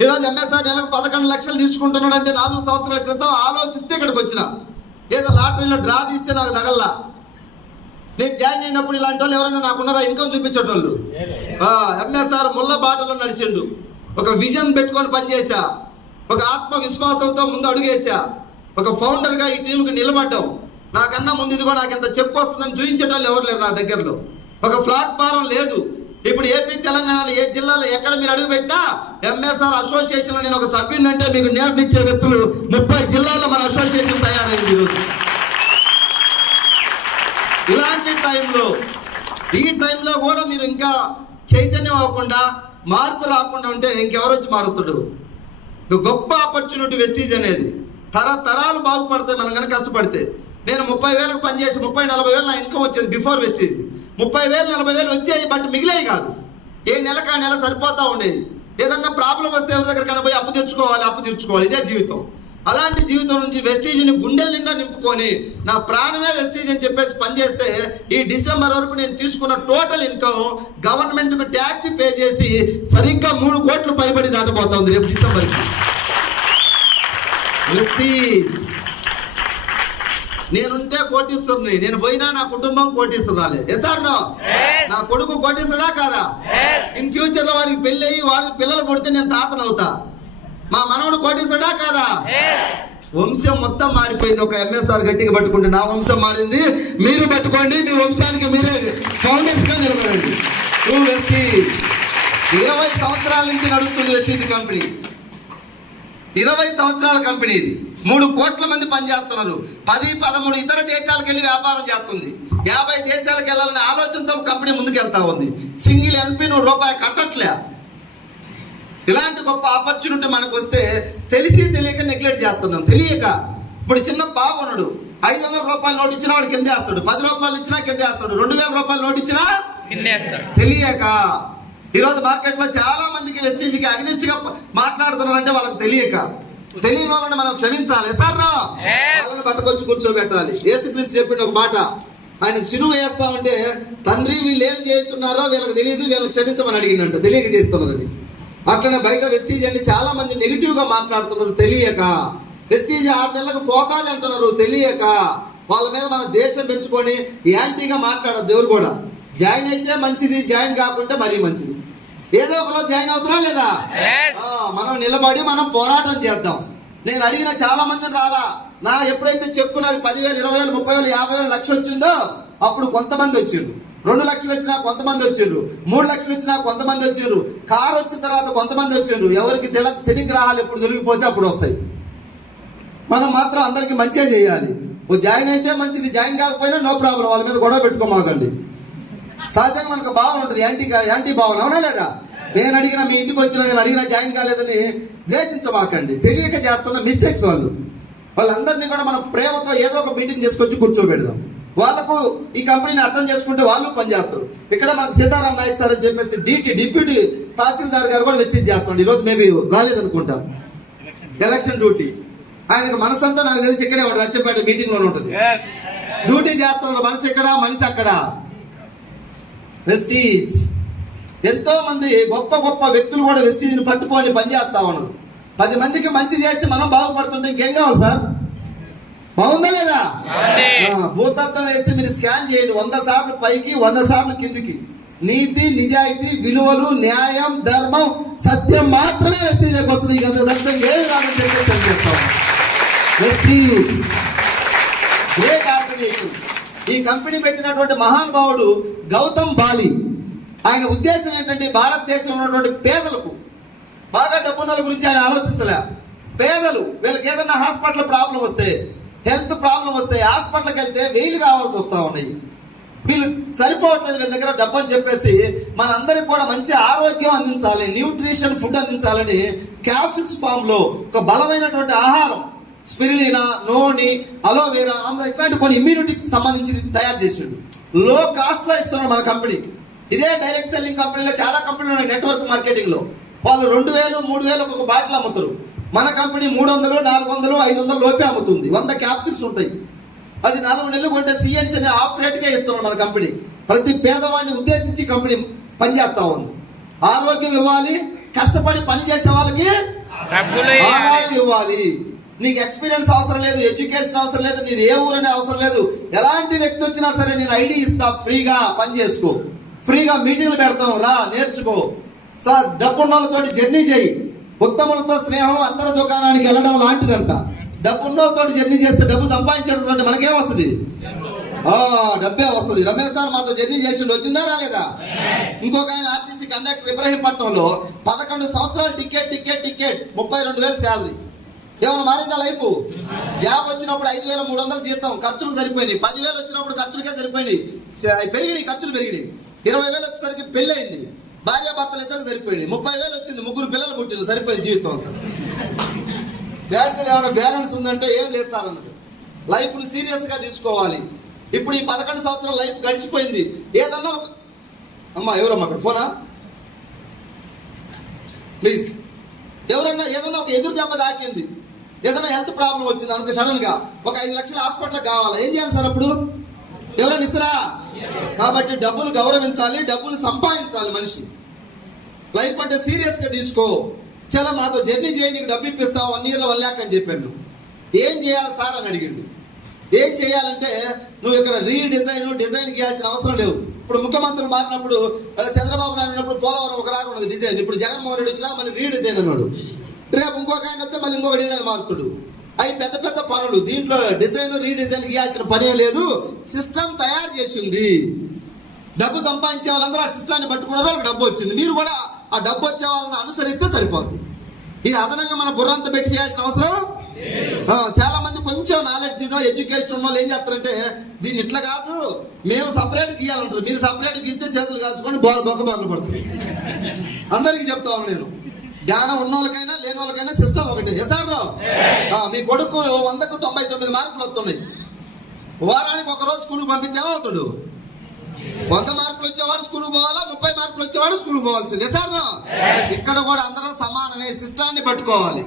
ఈరోజు ఎంఎస్ఆర్ నెలకు 11 లక్షలు తీసుకుంటున్నాడు అంటే 4 సంవత్సరాల క్రితం ఆలోచిస్తే ఇక్కడికి వచ్చిన. ఏదో లాటరీలో డ్రా తీస్తే నాకు తగల్లా. నేను జాయిన్ అయినప్పుడు ఇలాంటి వాళ్ళు ఎవరైనా నాకున్నారా? ఇన్కమ్ చూపించేటోళ్ళు. ఎంఎస్ఆర్ ముళ్ళ బాటలో నడిచిండు. ఒక విజన్ పెట్టుకొని పనిచేసా, ఒక ఆత్మవిశ్వాసంతో ముందు అడుగేసా, ఒక ఫౌండర్గా ఈ టీంకి నిలబడ్డాం. నాకన్నా ముందు ఇదిగో నాకు ఎంత చెప్పు వస్తుందని చూపించేటోళ్ళు ఎవరు లేరు నా దగ్గరలో. ఒక ప్లాట్ఫారం లేదు. ఇప్పుడు ఏపీ తెలంగాణలో ఏ జిల్లాలో ఎక్కడ మీరు అడుగు పెట్టినా ఎంఎస్ఆర్ అసోసియేషన్లో నేను ఒక సభ్యుని అంటే మీకు నేర్పించే వ్యక్తులు 30 జిల్లాల్లో మన అసోసియేషన్ తయారైంది ఈరోజు. ఇలాంటి టైంలో, ఈ టైంలో కూడా మీరు ఇంకా చైతన్యం అవ్వకుండా, మార్పు రాకుండా ఉంటే ఇంకెవరు వచ్చి మారుస్తాడు? గొప్ప ఆపర్చునిటీ వెస్టీజ్ అనేది. తరాలు బాగుపడతాయి మనం కనుక కష్టపడితే. నేను 30,000కు పనిచేసి 30-40,000 నా ఇన్కమ్ వచ్చేది బిఫోర్ వెస్టీజ్. 30,000-40,000 వచ్చేవి, బట్ మిగిలేవి కాదు. ఏ నెలకు ఆ నెల సరిపోతా ఉండేది. ఏదన్నా ప్రాబ్లం వస్తే ఎవరి దగ్గర పోయి అప్పు తెచ్చుకోవాలి. ఇదే జీవితం. అలాంటి జీవితం నుంచి వెస్టీజ్ని గుండెల నిండా నింపుకొని నా ప్రాణమే వెస్టీజ్ అని చెప్పేసి పనిచేస్తే ఈ డిసెంబర్ వరకు నేను తీసుకున్న టోటల్ ఇన్కమ్ గవర్నమెంట్కి ట్యాక్స్ పే చేసి సరిగ్గా 3 కోట్లు పైబడి దాటబోతోంది రేపు డిసెంబర్కి. వెస్టీజ్ నేనుంటే కోటీశ్వరుని, నేను పోయినా నా కుటుంబం కోటీశ్వరాలే. ఎసార్నో? నా కొడుకు కోటీశ్వరుడా కాదా? ఇన్ ఫ్యూచర్ లో వాడికి పెళ్ళి అయ్యి వాడికి పిల్లలు పుడితే నేను తాతనవుతా. మా మనవడు కోటీశ్వరుడా కాదా? వంశం మొత్తం మారిపోయింది. ఒక ఎంఎస్ఆర్ గట్టిగా పట్టుకుంటే నా వంశం మారింది. మీరు పట్టుకోండి, మీ వంశానికి మీరే ఫౌండర్స్ గా నిలబడండి. వెస్టీజ్ 20 సంవత్సరాల నుంచి నడుస్తుంది వెస్టీజ్ కంపెనీ. 20 సంవత్సరాల కంపెనీ ఇది. 3 కోట్ల మంది పనిచేస్తున్నారు. 10-13 ఇతర దేశాలకు వెళ్ళి వ్యాపారం చేస్తుంది. 50 దేశాలకు వెళ్ళాలనే ఆలోచనతో కంపెనీ ముందుకెళ్తా ఉంది. సింగిల్ ఎల్పీ రూపాయి కట్టట్లే. ఇలాంటి గొప్ప ఆపర్చునిటీ మనకు వస్తే తెలిసి తెలియక నెగ్లెక్ట్ చేస్తున్నాం. తెలియక ఇప్పుడు చిన్న బాబు ఉన్నాడు, 500 రూపాయల నోటు ఇచ్చినా వాడు కింద వేస్తాడు, 10 రూపాయలు ఇచ్చినా కింద వేస్తాడు, 2000 రూపాయల నోటు ఇచ్చినా తెలియక. ఈరోజు మార్కెట్లో చాలా మందికి వెస్టీజ్కి అగ్నిస్ట్ గా మాట్లాడుతున్నారంటే వాళ్ళకి తెలియక. తెలియని వాళ్ళని మనం క్షమించాలి. సార్ వాళ్ళని బతకొచ్చి కూర్చోబెట్టాలి. యేసుక్రీస్తు చెప్పిన ఒక మాట, ఆయనకు సిలువ వేస్తా ఉంటే తండ్రి వీళ్ళు ఏం చేస్తున్నారో వీళ్ళకి తెలియదు, వీళ్ళకి క్షమించమని అడిగిందంట, తెలియక చేస్తున్నారని. అట్లనే బయట వెస్టీజ్ అంటే చాలా మంది నెగిటివ్ గా మాట్లాడుతున్నారు తెలియక. వెస్టీజ్ 6 నెలలకు పోతాది అంటున్నారు తెలియక. వాళ్ళ మీద మన దేశం పెంచుకొని యాంటీగా మాట్లాడదు. దేవుడు కూడా జాయిన్ అయితే మంచిది, జాయిన్ కాకుంటే మరీ మంచిది. ఏదో ఒక రోజు జాయిన్ అవుతారా లేదా? మనం నిలబడి మనం పోరాటం చేద్దాం. నేను అడిగిన చాలా మందిని రాలా. నా ఎప్పుడైతే చెప్పుకున్నది 10,000, 20,000, 30,000, 50,000, లక్ష వచ్చిందో అప్పుడు కొంతమంది వచ్చిండ్రు. 2 లక్షలు వచ్చినా కొంతమంది వచ్చిండ్రు, 3 లక్షలు వచ్చినా కొంతమంది వచ్చిండ్రు, కారు వచ్చిన తర్వాత కొంతమంది వచ్చిండ్రు. ఎవరికి శని గ్రహాలు ఎప్పుడు తొలగిపోతే అప్పుడు వస్తాయి. మనం మాత్రం అందరికి మంచిగా చేయాలి. ఓ జాయిన్ అయితే మంచిది, జాయిన్ కాకపోయినా నో ప్రాబ్లం, వాళ్ళ మీద గొడవ పెట్టుకోమాకండి. సహజంగా మనకు భావన ఉంటుంది, యాంటీ భావన, అవునా లేదా? నేను అడిగినా, మీ ఇంటికి వచ్చినా, నేను అడిగినా జాయిన్ కాలేదని ద్వేషించమాకండి. తెలియక చేస్తున్న మిస్టేక్స్ వాళ్ళందరినీ కూడా మనం ప్రేమతో ఏదో ఒక మీటింగ్ చేసుకొచ్చి కూర్చోబెడదాం. వాళ్ళకు ఈ కంపెనీని అర్థం చేసుకుంటే వాళ్ళు పనిచేస్తారు. ఇక్కడ మనకు సీతారాం నాయక్ సార్ అని చెప్పేసి డిప్యూటీ తహసీల్దార్ గారు కూడా వెస్టీజ్ చేస్తున్నాడు. ఈరోజు మేబీ రాలేదనుకుంటా, ఎలక్షన్ డ్యూటీ. ఆయనకు మనసంతా నాకు తెలిసి ఇక్కడే వాడు రచ్చపేట మీటింగ్ లోనే ఉంటుంది. డ్యూటీ చేస్తున్నారు. మనసు ఎక్కడ, మనిషి అక్కడ. వెస్టీజ్. ఎంతో మంది గొప్ప గొప్ప వ్యక్తులు కూడా వెస్టీజ్ని పట్టుకొని పనిచేస్తా ఉన్నారు. 10 మందికి మంచి చేసి మనం బాగుపడుతుంటే ఇంకేం కావాలి సార్? బాగుందా లేదా? భూతత్వం వేసి మీరు స్కాన్ చేయండి, 100 సార్లు పైకి 100 సార్లు కిందికి. నీతి, నిజాయితీ, విలువలు, న్యాయం, ధర్మం, సత్యం మాత్రమే వెస్టీజ్కి వస్తుంది. ఇక తప్పితే ఏమి రాదని చెప్పి తెలియజేస్తాం. Vestige great organisation. ఈ కంపెనీ పెట్టినటువంటి మహానుభావుడు గౌతమ్ బాలి. ఆయన ఉద్దేశం ఏంటంటే భారతదేశంలో ఉన్నటువంటి పేదలకు, బాగా డబ్బున్న గురించి ఆయన ఆలోచించలే. పేదలు, వీళ్ళకి ఏదైనా హాస్పిటల్ ప్రాబ్లం వస్తే, హెల్త్ ప్రాబ్లం వస్తే హాస్పిటల్కి వెళ్తే 1000 కావాల్సి వస్తూ ఉన్నాయి. వీళ్ళు సరిపోవట్లేదు వీళ్ళ దగ్గర డబ్బు అని చెప్పేసి మనందరికి కూడా మంచి ఆరోగ్యం అందించాలి, న్యూట్రిషన్ ఫుడ్ అందించాలని క్యాప్సూల్స్ ఫామ్లో ఒక బలమైనటువంటి ఆహారం, స్పిరులినా, నూనె, అలోవెరా, ఇట్లాంటి కొన్ని ఇమ్యూనిటీకి సంబంధించి తయారు చేసిండు. లో కాస్ట్లో ఇస్తున్నాడు మన కంపెనీ. ఇదే డైరెక్ట్ సెల్లింగ్ కంపెనీలో చాలా కంపెనీలు ఉన్నాయి. నెట్వర్క్ మార్కెటింగ్లో వాళ్ళు 2000, 3000 ఒక బాటిల్ అమ్ముతారు. మన కంపెనీ 300, 400, 500 లోపే అమ్ముతుంది. 100 క్యాప్సూల్స్ ఉంటాయి. అది 4 నెలలు కొంటే సిఎన్సీ అనే ఆఫ్ రేట్గా ఇస్తున్నాడు మన కంపెనీ. ప్రతి పేదవాడిని ఉద్దేశించి కంపెనీ పనిచేస్తూ ఉంది. ఆరోగ్యం ఇవ్వాలి, కష్టపడి పని చేసే వాళ్ళకి ఆదాయం ఇవ్వాలి. నీకు ఎక్స్పీరియన్స్ అవసరం లేదు, ఎడ్యుకేషన్ అవసరం లేదు, నీది ఏ ఊరనే అవసరం లేదు. ఎలాంటి వ్యక్తి వచ్చినా సరే నేను ఐడి ఇస్తా, ఫ్రీగా పని చేసుకో, ఫ్రీగా మీటింగ్లు పెడతాం, రా నేర్చుకో. సార్ డబ్బున్న వాళ్ళతోటి జర్నీ చేయి. ఉత్తములతో స్నేహం అంతర దుకాణానికి వెళ్ళడం లాంటిదంట. డబ్బున్న వాళ్ళతో జర్నీ చేస్తే డబ్బు సంపాదించడం అంటే మనకేం వస్తుంది? డబ్బే వస్తుంది. రమేష్ సార్ మాతో జర్నీ చేసిండు, వచ్చిందా రాలేదా? ఇంకొక ఆయన ఆర్టీసీ కండక్టర్ ఇబ్రహీంపట్నంలో 11 సంవత్సరాలు టికెట్ 32,000 శాలరీ. ఏమైనా మారిందా లైఫ్? జాబ్ వచ్చినప్పుడు 5,300 జీతం, ఖర్చులు సరిపోయినాయి. 10,000 వచ్చినప్పుడు ఖర్చులకే సరిపోయినాయి, పెరిగినాయి, ఖర్చులు పెరిగినాయి. 20,000 వచ్చేసరికి పెళ్ళి అయింది, భార్య భర్తలు ఇద్దరు సరిపోయినాయి. 30,000 వచ్చింది, 3 పిల్లలు పుట్టింది, సరిపోయింది జీవితం అంతా. బ్యాంకులో ఏమైనా బ్యాలెన్స్ ఉందంటే ఏం లేదు సార్ అన్నట్టు. లైఫ్ని సీరియస్గా తీసుకోవాలి. ఇప్పుడు ఈ 11 సంవత్సరాల లైఫ్ గడిచిపోయింది. ఏదన్నా ఒక అమ్మా, ఎవరమ్మా అక్కడ ఫోనా ప్లీజ్, ఎవరన్నా ఏదన్నా ఒక ఎదురు దెబ్బ తాకింది, ఏదైనా హెల్త్ ప్రాబ్లం వచ్చింది అనుకో, సడన్గా ఒక 5 లక్షల హాస్పిటల్ కావాలి, ఏం చేయాలి సార్ అప్పుడు? ఎవరైనా ఇస్తారా? కాబట్టి డబ్బులు గౌరవించాలి, డబ్బులు సంపాదించాలి మనిషి. లైఫ్ అంటే సీరియస్గా తీసుకో. చాలా మాతో జర్నీ చేయండి, నీకు డబ్బు ఇప్పిస్తాం, 1 ఇయర్లో 1 lakh అని చెప్పాను. ఏం చేయాలి సార్ అని అడిగిండు. ఏం చేయాలంటే నువ్వు ఇక్కడ డిజైన్ గీయాల్సిన అవసరం లేవు. ఇప్పుడు ముఖ్యమంత్రులు మారినప్పుడు చంద్రబాబు నాయుడు ఉన్నప్పుడు పోలవరం ఒకలాగా ఉన్నది డిజైన్. ఇప్పుడు జగన్మోహన్ రెడ్డి వచ్చినా మళ్ళీ రీడిజైన్ అన్నాడు. రేపు ఇంకొక ఆయన వస్తే మళ్ళీ ఇంకొక డిజైన్ మారుతాడు. అవి పెద్ద పెద్ద పనులు. దీంట్లో డిజైన్ రీడిజైన్ గీయాల్సిన పనే లేదు. సిస్టమ్ తయారు చేసింది. డబ్బు సంపాదించే వాళ్ళందరూ ఆ సిస్టాన్ని పట్టుకున్నారు, వాళ్ళకి డబ్బు వచ్చింది. మీరు కూడా ఆ డబ్బు వచ్చే వాళ్ళని అనుసరిస్తే సరిపోద్ది. ఇది అదనంగా మన బుర్రంతా పెట్టి చేయాల్సిన అవసరం. చాలా మంది కొంచెం నాలెడ్జ్ ఎడ్యుకేషన్ ఉన్న వాళ్ళు ఏం చేస్తారంటే దీన్ని ఇట్లా కాదు, మేము సపరేట్ గీయాలంటారు. మీరు సపరేట్ గీస్తే చేతులు కాల్చుకొని బొక్కబార్లు పడుతుంది. అందరికీ చెప్తా ఉన్నాను నేను, జ్ఞానం ఉన్న వాళ్ళకైనా లేని వాళ్ళకైనా సిస్టమ్ ఒకటే. సార్ మీ కొడుకు 100కు 99 మార్కులు వస్తున్నాయి. వారానికి ఒక రోజు స్కూల్కి పంపిస్తే ఏమవుతాడు? 100 మార్కులు వచ్చేవాడు స్కూల్కి పోవాలా, 30 మార్కులు వచ్చేవాడు స్కూల్కి పోవాల్సిందే. సార్ ఇక్కడ కూడా అందరం సమానమే. సిస్టాన్ని పట్టుకోవాలి.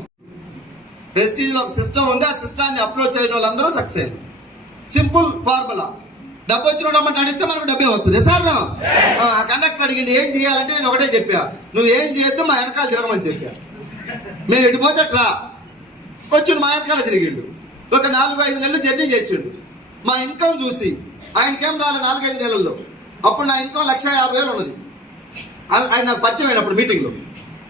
వెస్టీజ్లో ఒక సిస్టమ్ ఉంది. ఆ సిస్టాన్ని అప్రోచ్ అయిన వాళ్ళందరూ సక్సెస్. Simple formula. డబ్బు వచ్చిన నడిస్తే మనకు డబ్బే వస్తుంది. సార్ కండక్టర్ అడిగింది ఏం చేయాలంటే నేను ఒకటే చెప్పా, నువ్వు ఏం చేయొద్దు, మా వెనకాల తిరగమని చెప్పా. మేము ఎటుపోతే అట్లా వచ్చిండు, మా వెనకాల తిరిగిండు. ఒక 4-5 నెలలు జర్నీ చేసిండు. మా ఇన్కమ్ చూసి ఆయనకేం రాలేదు 4-5 నెలల్లో. అప్పుడు నా ఇన్కమ్ 1,50,000 ఉన్నది. ఆయన నాకు పరిచయం అయినప్పుడు మీటింగ్లో.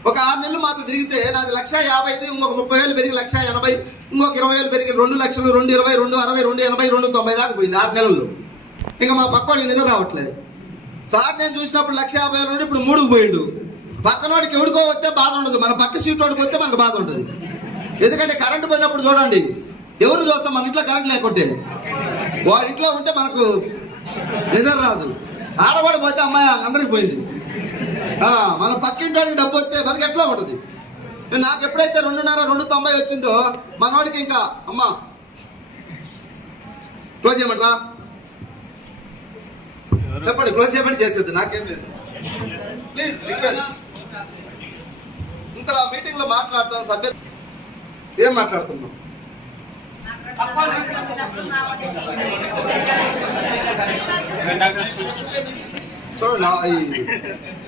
ఒక 6 నెలలు మాతో తిరిగితే నాది 1,50,000 అయితే ఇంకొక 30,000 పెరిగి 1,80,000, ఇంకొక 20,000 పెరిగి 2 లక్షలు, 2,20,000, 2,60,000, 2,80,000, 2,90 దాకా పోయింది 6 నెలల్లో. ఇంకా మా పక్కవాడికి నిద్ర రావట్లేదు. సార్ నేను చూసినప్పుడు 1,50,000 నుండి ఇప్పుడు 3కు పోయిండు. పక్కనోడికి ఎవడికో వస్తే బాధ ఉండదు, మన పక్క సీట్ వాడికి వస్తే మనకు బాధ ఉంటుంది. ఎందుకంటే కరెంటు పోయినప్పుడు చూడండి, ఎవరు చూస్తాం మన ఇంట్లో కరెంట్ లేకుంటే. వాడి ఇంట్లో ఉంటే మనకు నిద్ర రాదు. ఆడవాడు పోతే అమ్మాయి అందరికి పోయింది. మన పక్కింటి డబ్బు వస్తే మనకి ఎట్లా ఉంటుంది? నాకు ఎప్పుడైతే 2.5-2.90 వచ్చిందో మనోడికి ఇంకా అమ్మా క్లోజ్ చేయమంటారా? చెప్పండి, క్లోజ్ చేయమని చేసేది నాకేం లేదు. Please request. ఇంతలా మీటింగ్ లో మాట్లాడతాం, సభ్యత ఏం మాట్లాడుతున్నాం? చూడండి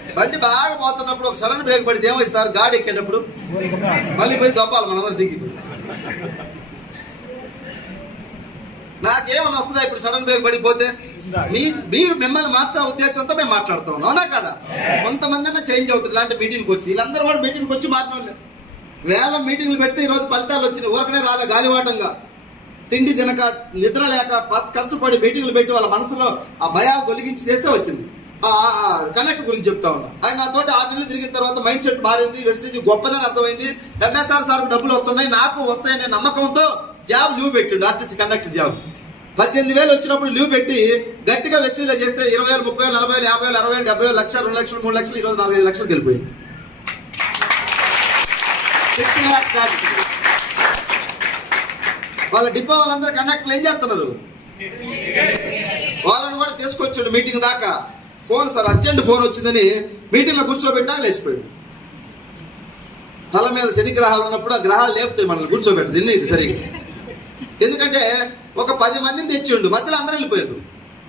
ఈ బండి బాగా పోతున్నప్పుడు ఒక సడన్ బ్రేక్ పడితే ఏమైంది సార్? గాడి ఎక్కేటప్పుడు మళ్ళీ పోయి దొప్పాలి మనందరం దిగి. నాకేమన్నా వస్తుందా ఇప్పుడు సడన్ బ్రేక్ పడిపోతే? మీరు మిమ్మల్ని మార్చే ఉద్దేశంతో మేము మాట్లాడుతాం, అవునా కదా? కొంతమంది అన్న చేంజ్ అవుతుంది ఇలాంటి మీటింగ్కి వచ్చి. వీళ్ళందరూ కూడా మీటింగ్కి వచ్చి మాట్లాడలే. వేల మీటింగ్లు పెడితే ఈరోజు ఫలితాలు వచ్చినాయి. ఊరకనే రాలే, గాలివాటంగా తిండి తినక నిద్ర లేక కష్టపడి మీటింగ్లు పెట్టి వాళ్ళ మనసులో ఆ భయాలు తొలగించి చేస్తే వచ్చింది. కనెక్ట్ గురించి చెప్తా ఉన్నా. ఆయన నాతోటి 6 నెలలు తిరిగిన తర్వాత మైండ్ సెట్ మారింది. వెస్టీజ్ గొప్పదని అర్థమైంది. ఎంఎస్ఆర్ సార్కు డబ్బులు వస్తున్నాయి, నాకు వస్తాయనే నమ్మకంతో జాబ్ లీవ్ పెట్టిండు. ఆర్టీసీ కండక్టర్ జాబ్ 18,000 వచ్చినప్పుడు లీవ్ పెట్టి గట్టిగా వెస్టీజ్లో చేస్తే 20,000, 30,000, 40,000, 50,000, 60,000, 70,000, 1 లక్ష, 2 లక్షలు, 3 లక్షలు, ఈరోజు 4-5 లక్షలకు వెళ్ళిపోయింది. 6 lakhs దాటి. వాళ్ళ డిపో వాళ్ళందరూ కండక్టర్లు ఏం చేస్తున్నారు? వాళ్ళని కూడా తీసుకొచ్చాడు మీటింగ్ దాకా. ఫోన్ సార్ అర్జెంట్ ఫోన్ వచ్చిందని మీటింగ్లో కూర్చోబెట్టా లేచిపోయాడు. తల మీద శని గ్రహాలు ఉన్నప్పుడు ఆ గ్రహాలు లేపుతాయి మనల్ని, కూర్చోబెట్టదు. ఇది సరిగా. ఎందుకంటే ఒక 10 మందిని తెచ్చిండు, మధ్యలో అందరూ వెళ్ళిపోయారు.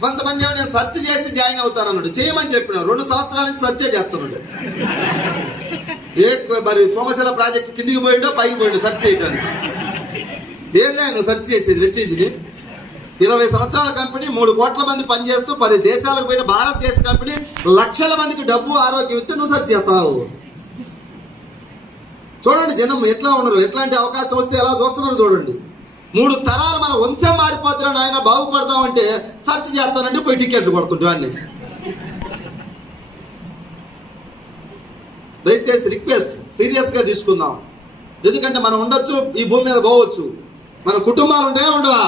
కొంతమంది ఏమో నేను సెర్చ్ చేసి జాయిన్ అవుతాను అన్నాడు. చేయమని చెప్పినాడు. 2 సంవత్సరాల నుంచి సెర్చే చేస్తున్నాడు. మరి సోమశిల ప్రాజెక్ట్ కిందికి పోయిండో పైకి పోయిండో సెర్చ్ చేయడానికి. ఏందా నువ్వు సెర్చ్ చేసేది వెస్టీజ్ని? 20 సంవత్సరాల కంపెనీ, 3 కోట్ల మంది పనిచేస్తూ 10 దేశాలకు పోయిన భారతదేశ కంపెనీ, లక్షల మందికి డబ్బు ఆరోగ్యం ఇస్తే నువ్వు సెర్చ్ చేస్తావు. చూడండి జనం ఎట్లా ఉన్నారు, ఎట్లాంటి అవకాశం వస్తే ఎలా చూస్తున్నారు చూడండి. 3 తరాలు మన వంశం మారిపోతున్నాడు. ఆయన బాగుపడతామంటే సెర్చ్ చేస్తానంటే పోయి టికెట్లు కొడుతుంటే అన్ని. దయచేసి రిక్వెస్ట్ సీరియస్గా తీసుకుందాం. ఎందుకంటే మనం ఉండొచ్చు, ఈ భూమి మీద పోవచ్చు. మన కుటుంబాలు ఉంటాయా ఉండవా?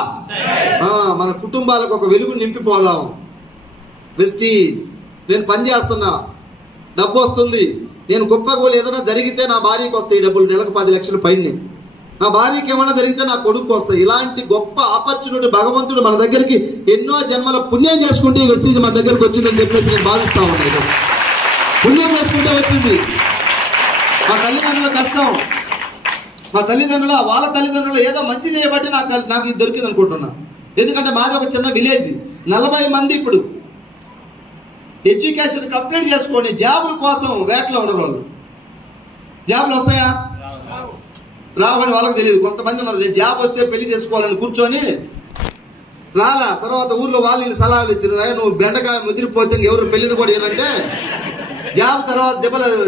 మన కుటుంబాలకు ఒక వెలుగు నింపిపోదాం. వెస్టీజ్ నేను పని చేస్తున్నా, డబ్బు వస్తుంది. నేను కుప్పగోలు ఏదైనా జరిగితే నా భార్యకి వస్తాయి డబ్బులు, నెలకు 10 లక్షల పైన. నా భార్యకి ఏమైనా జరిగితే నా కొడుకు వస్తాయి. ఇలాంటి గొప్ప ఆపర్చునిటీ భగవంతుడు మన దగ్గరికి ఎన్నో జన్మల పుణ్యం చేసుకుంటే ఈ వెస్టీజ్ మన దగ్గరికి వచ్చిందని చెప్పేసి నేను భావిస్తా ఉన్నాను. పుణ్యం చేసుకుంటే వచ్చింది. మా తల్లిదండ్రుల కష్టం, మా తల్లిదండ్రుల వాళ్ళ తల్లిదండ్రులు ఏదో మంచి చేయబట్టి నాకు ఇది దొరికింది అనుకుంటున్నా. ఎందుకంటే మాది ఒక చిన్న విలేజ్. 40 మంది ఇప్పుడు ఎడ్యుకేషన్ కంప్లీట్ చేసుకొని జాబుల కోసం వేటలో ఉండరు. వాళ్ళు జాబులు వస్తాయా? రావని వాళ్ళకి తెలియదు. కొంతమంది ఉన్నారు జాబ్ వస్తే పెళ్లి చేసుకోవాలని కూర్చొని రాలా. తర్వాత ఊర్లో వాళ్ళు సలహాలు ఇచ్చిన, నువ్వు బెండకాయ ముదిరిపోతే ఎవరు పెళ్లిని కూడా ఏంటంటే జాబ్ తర్వాత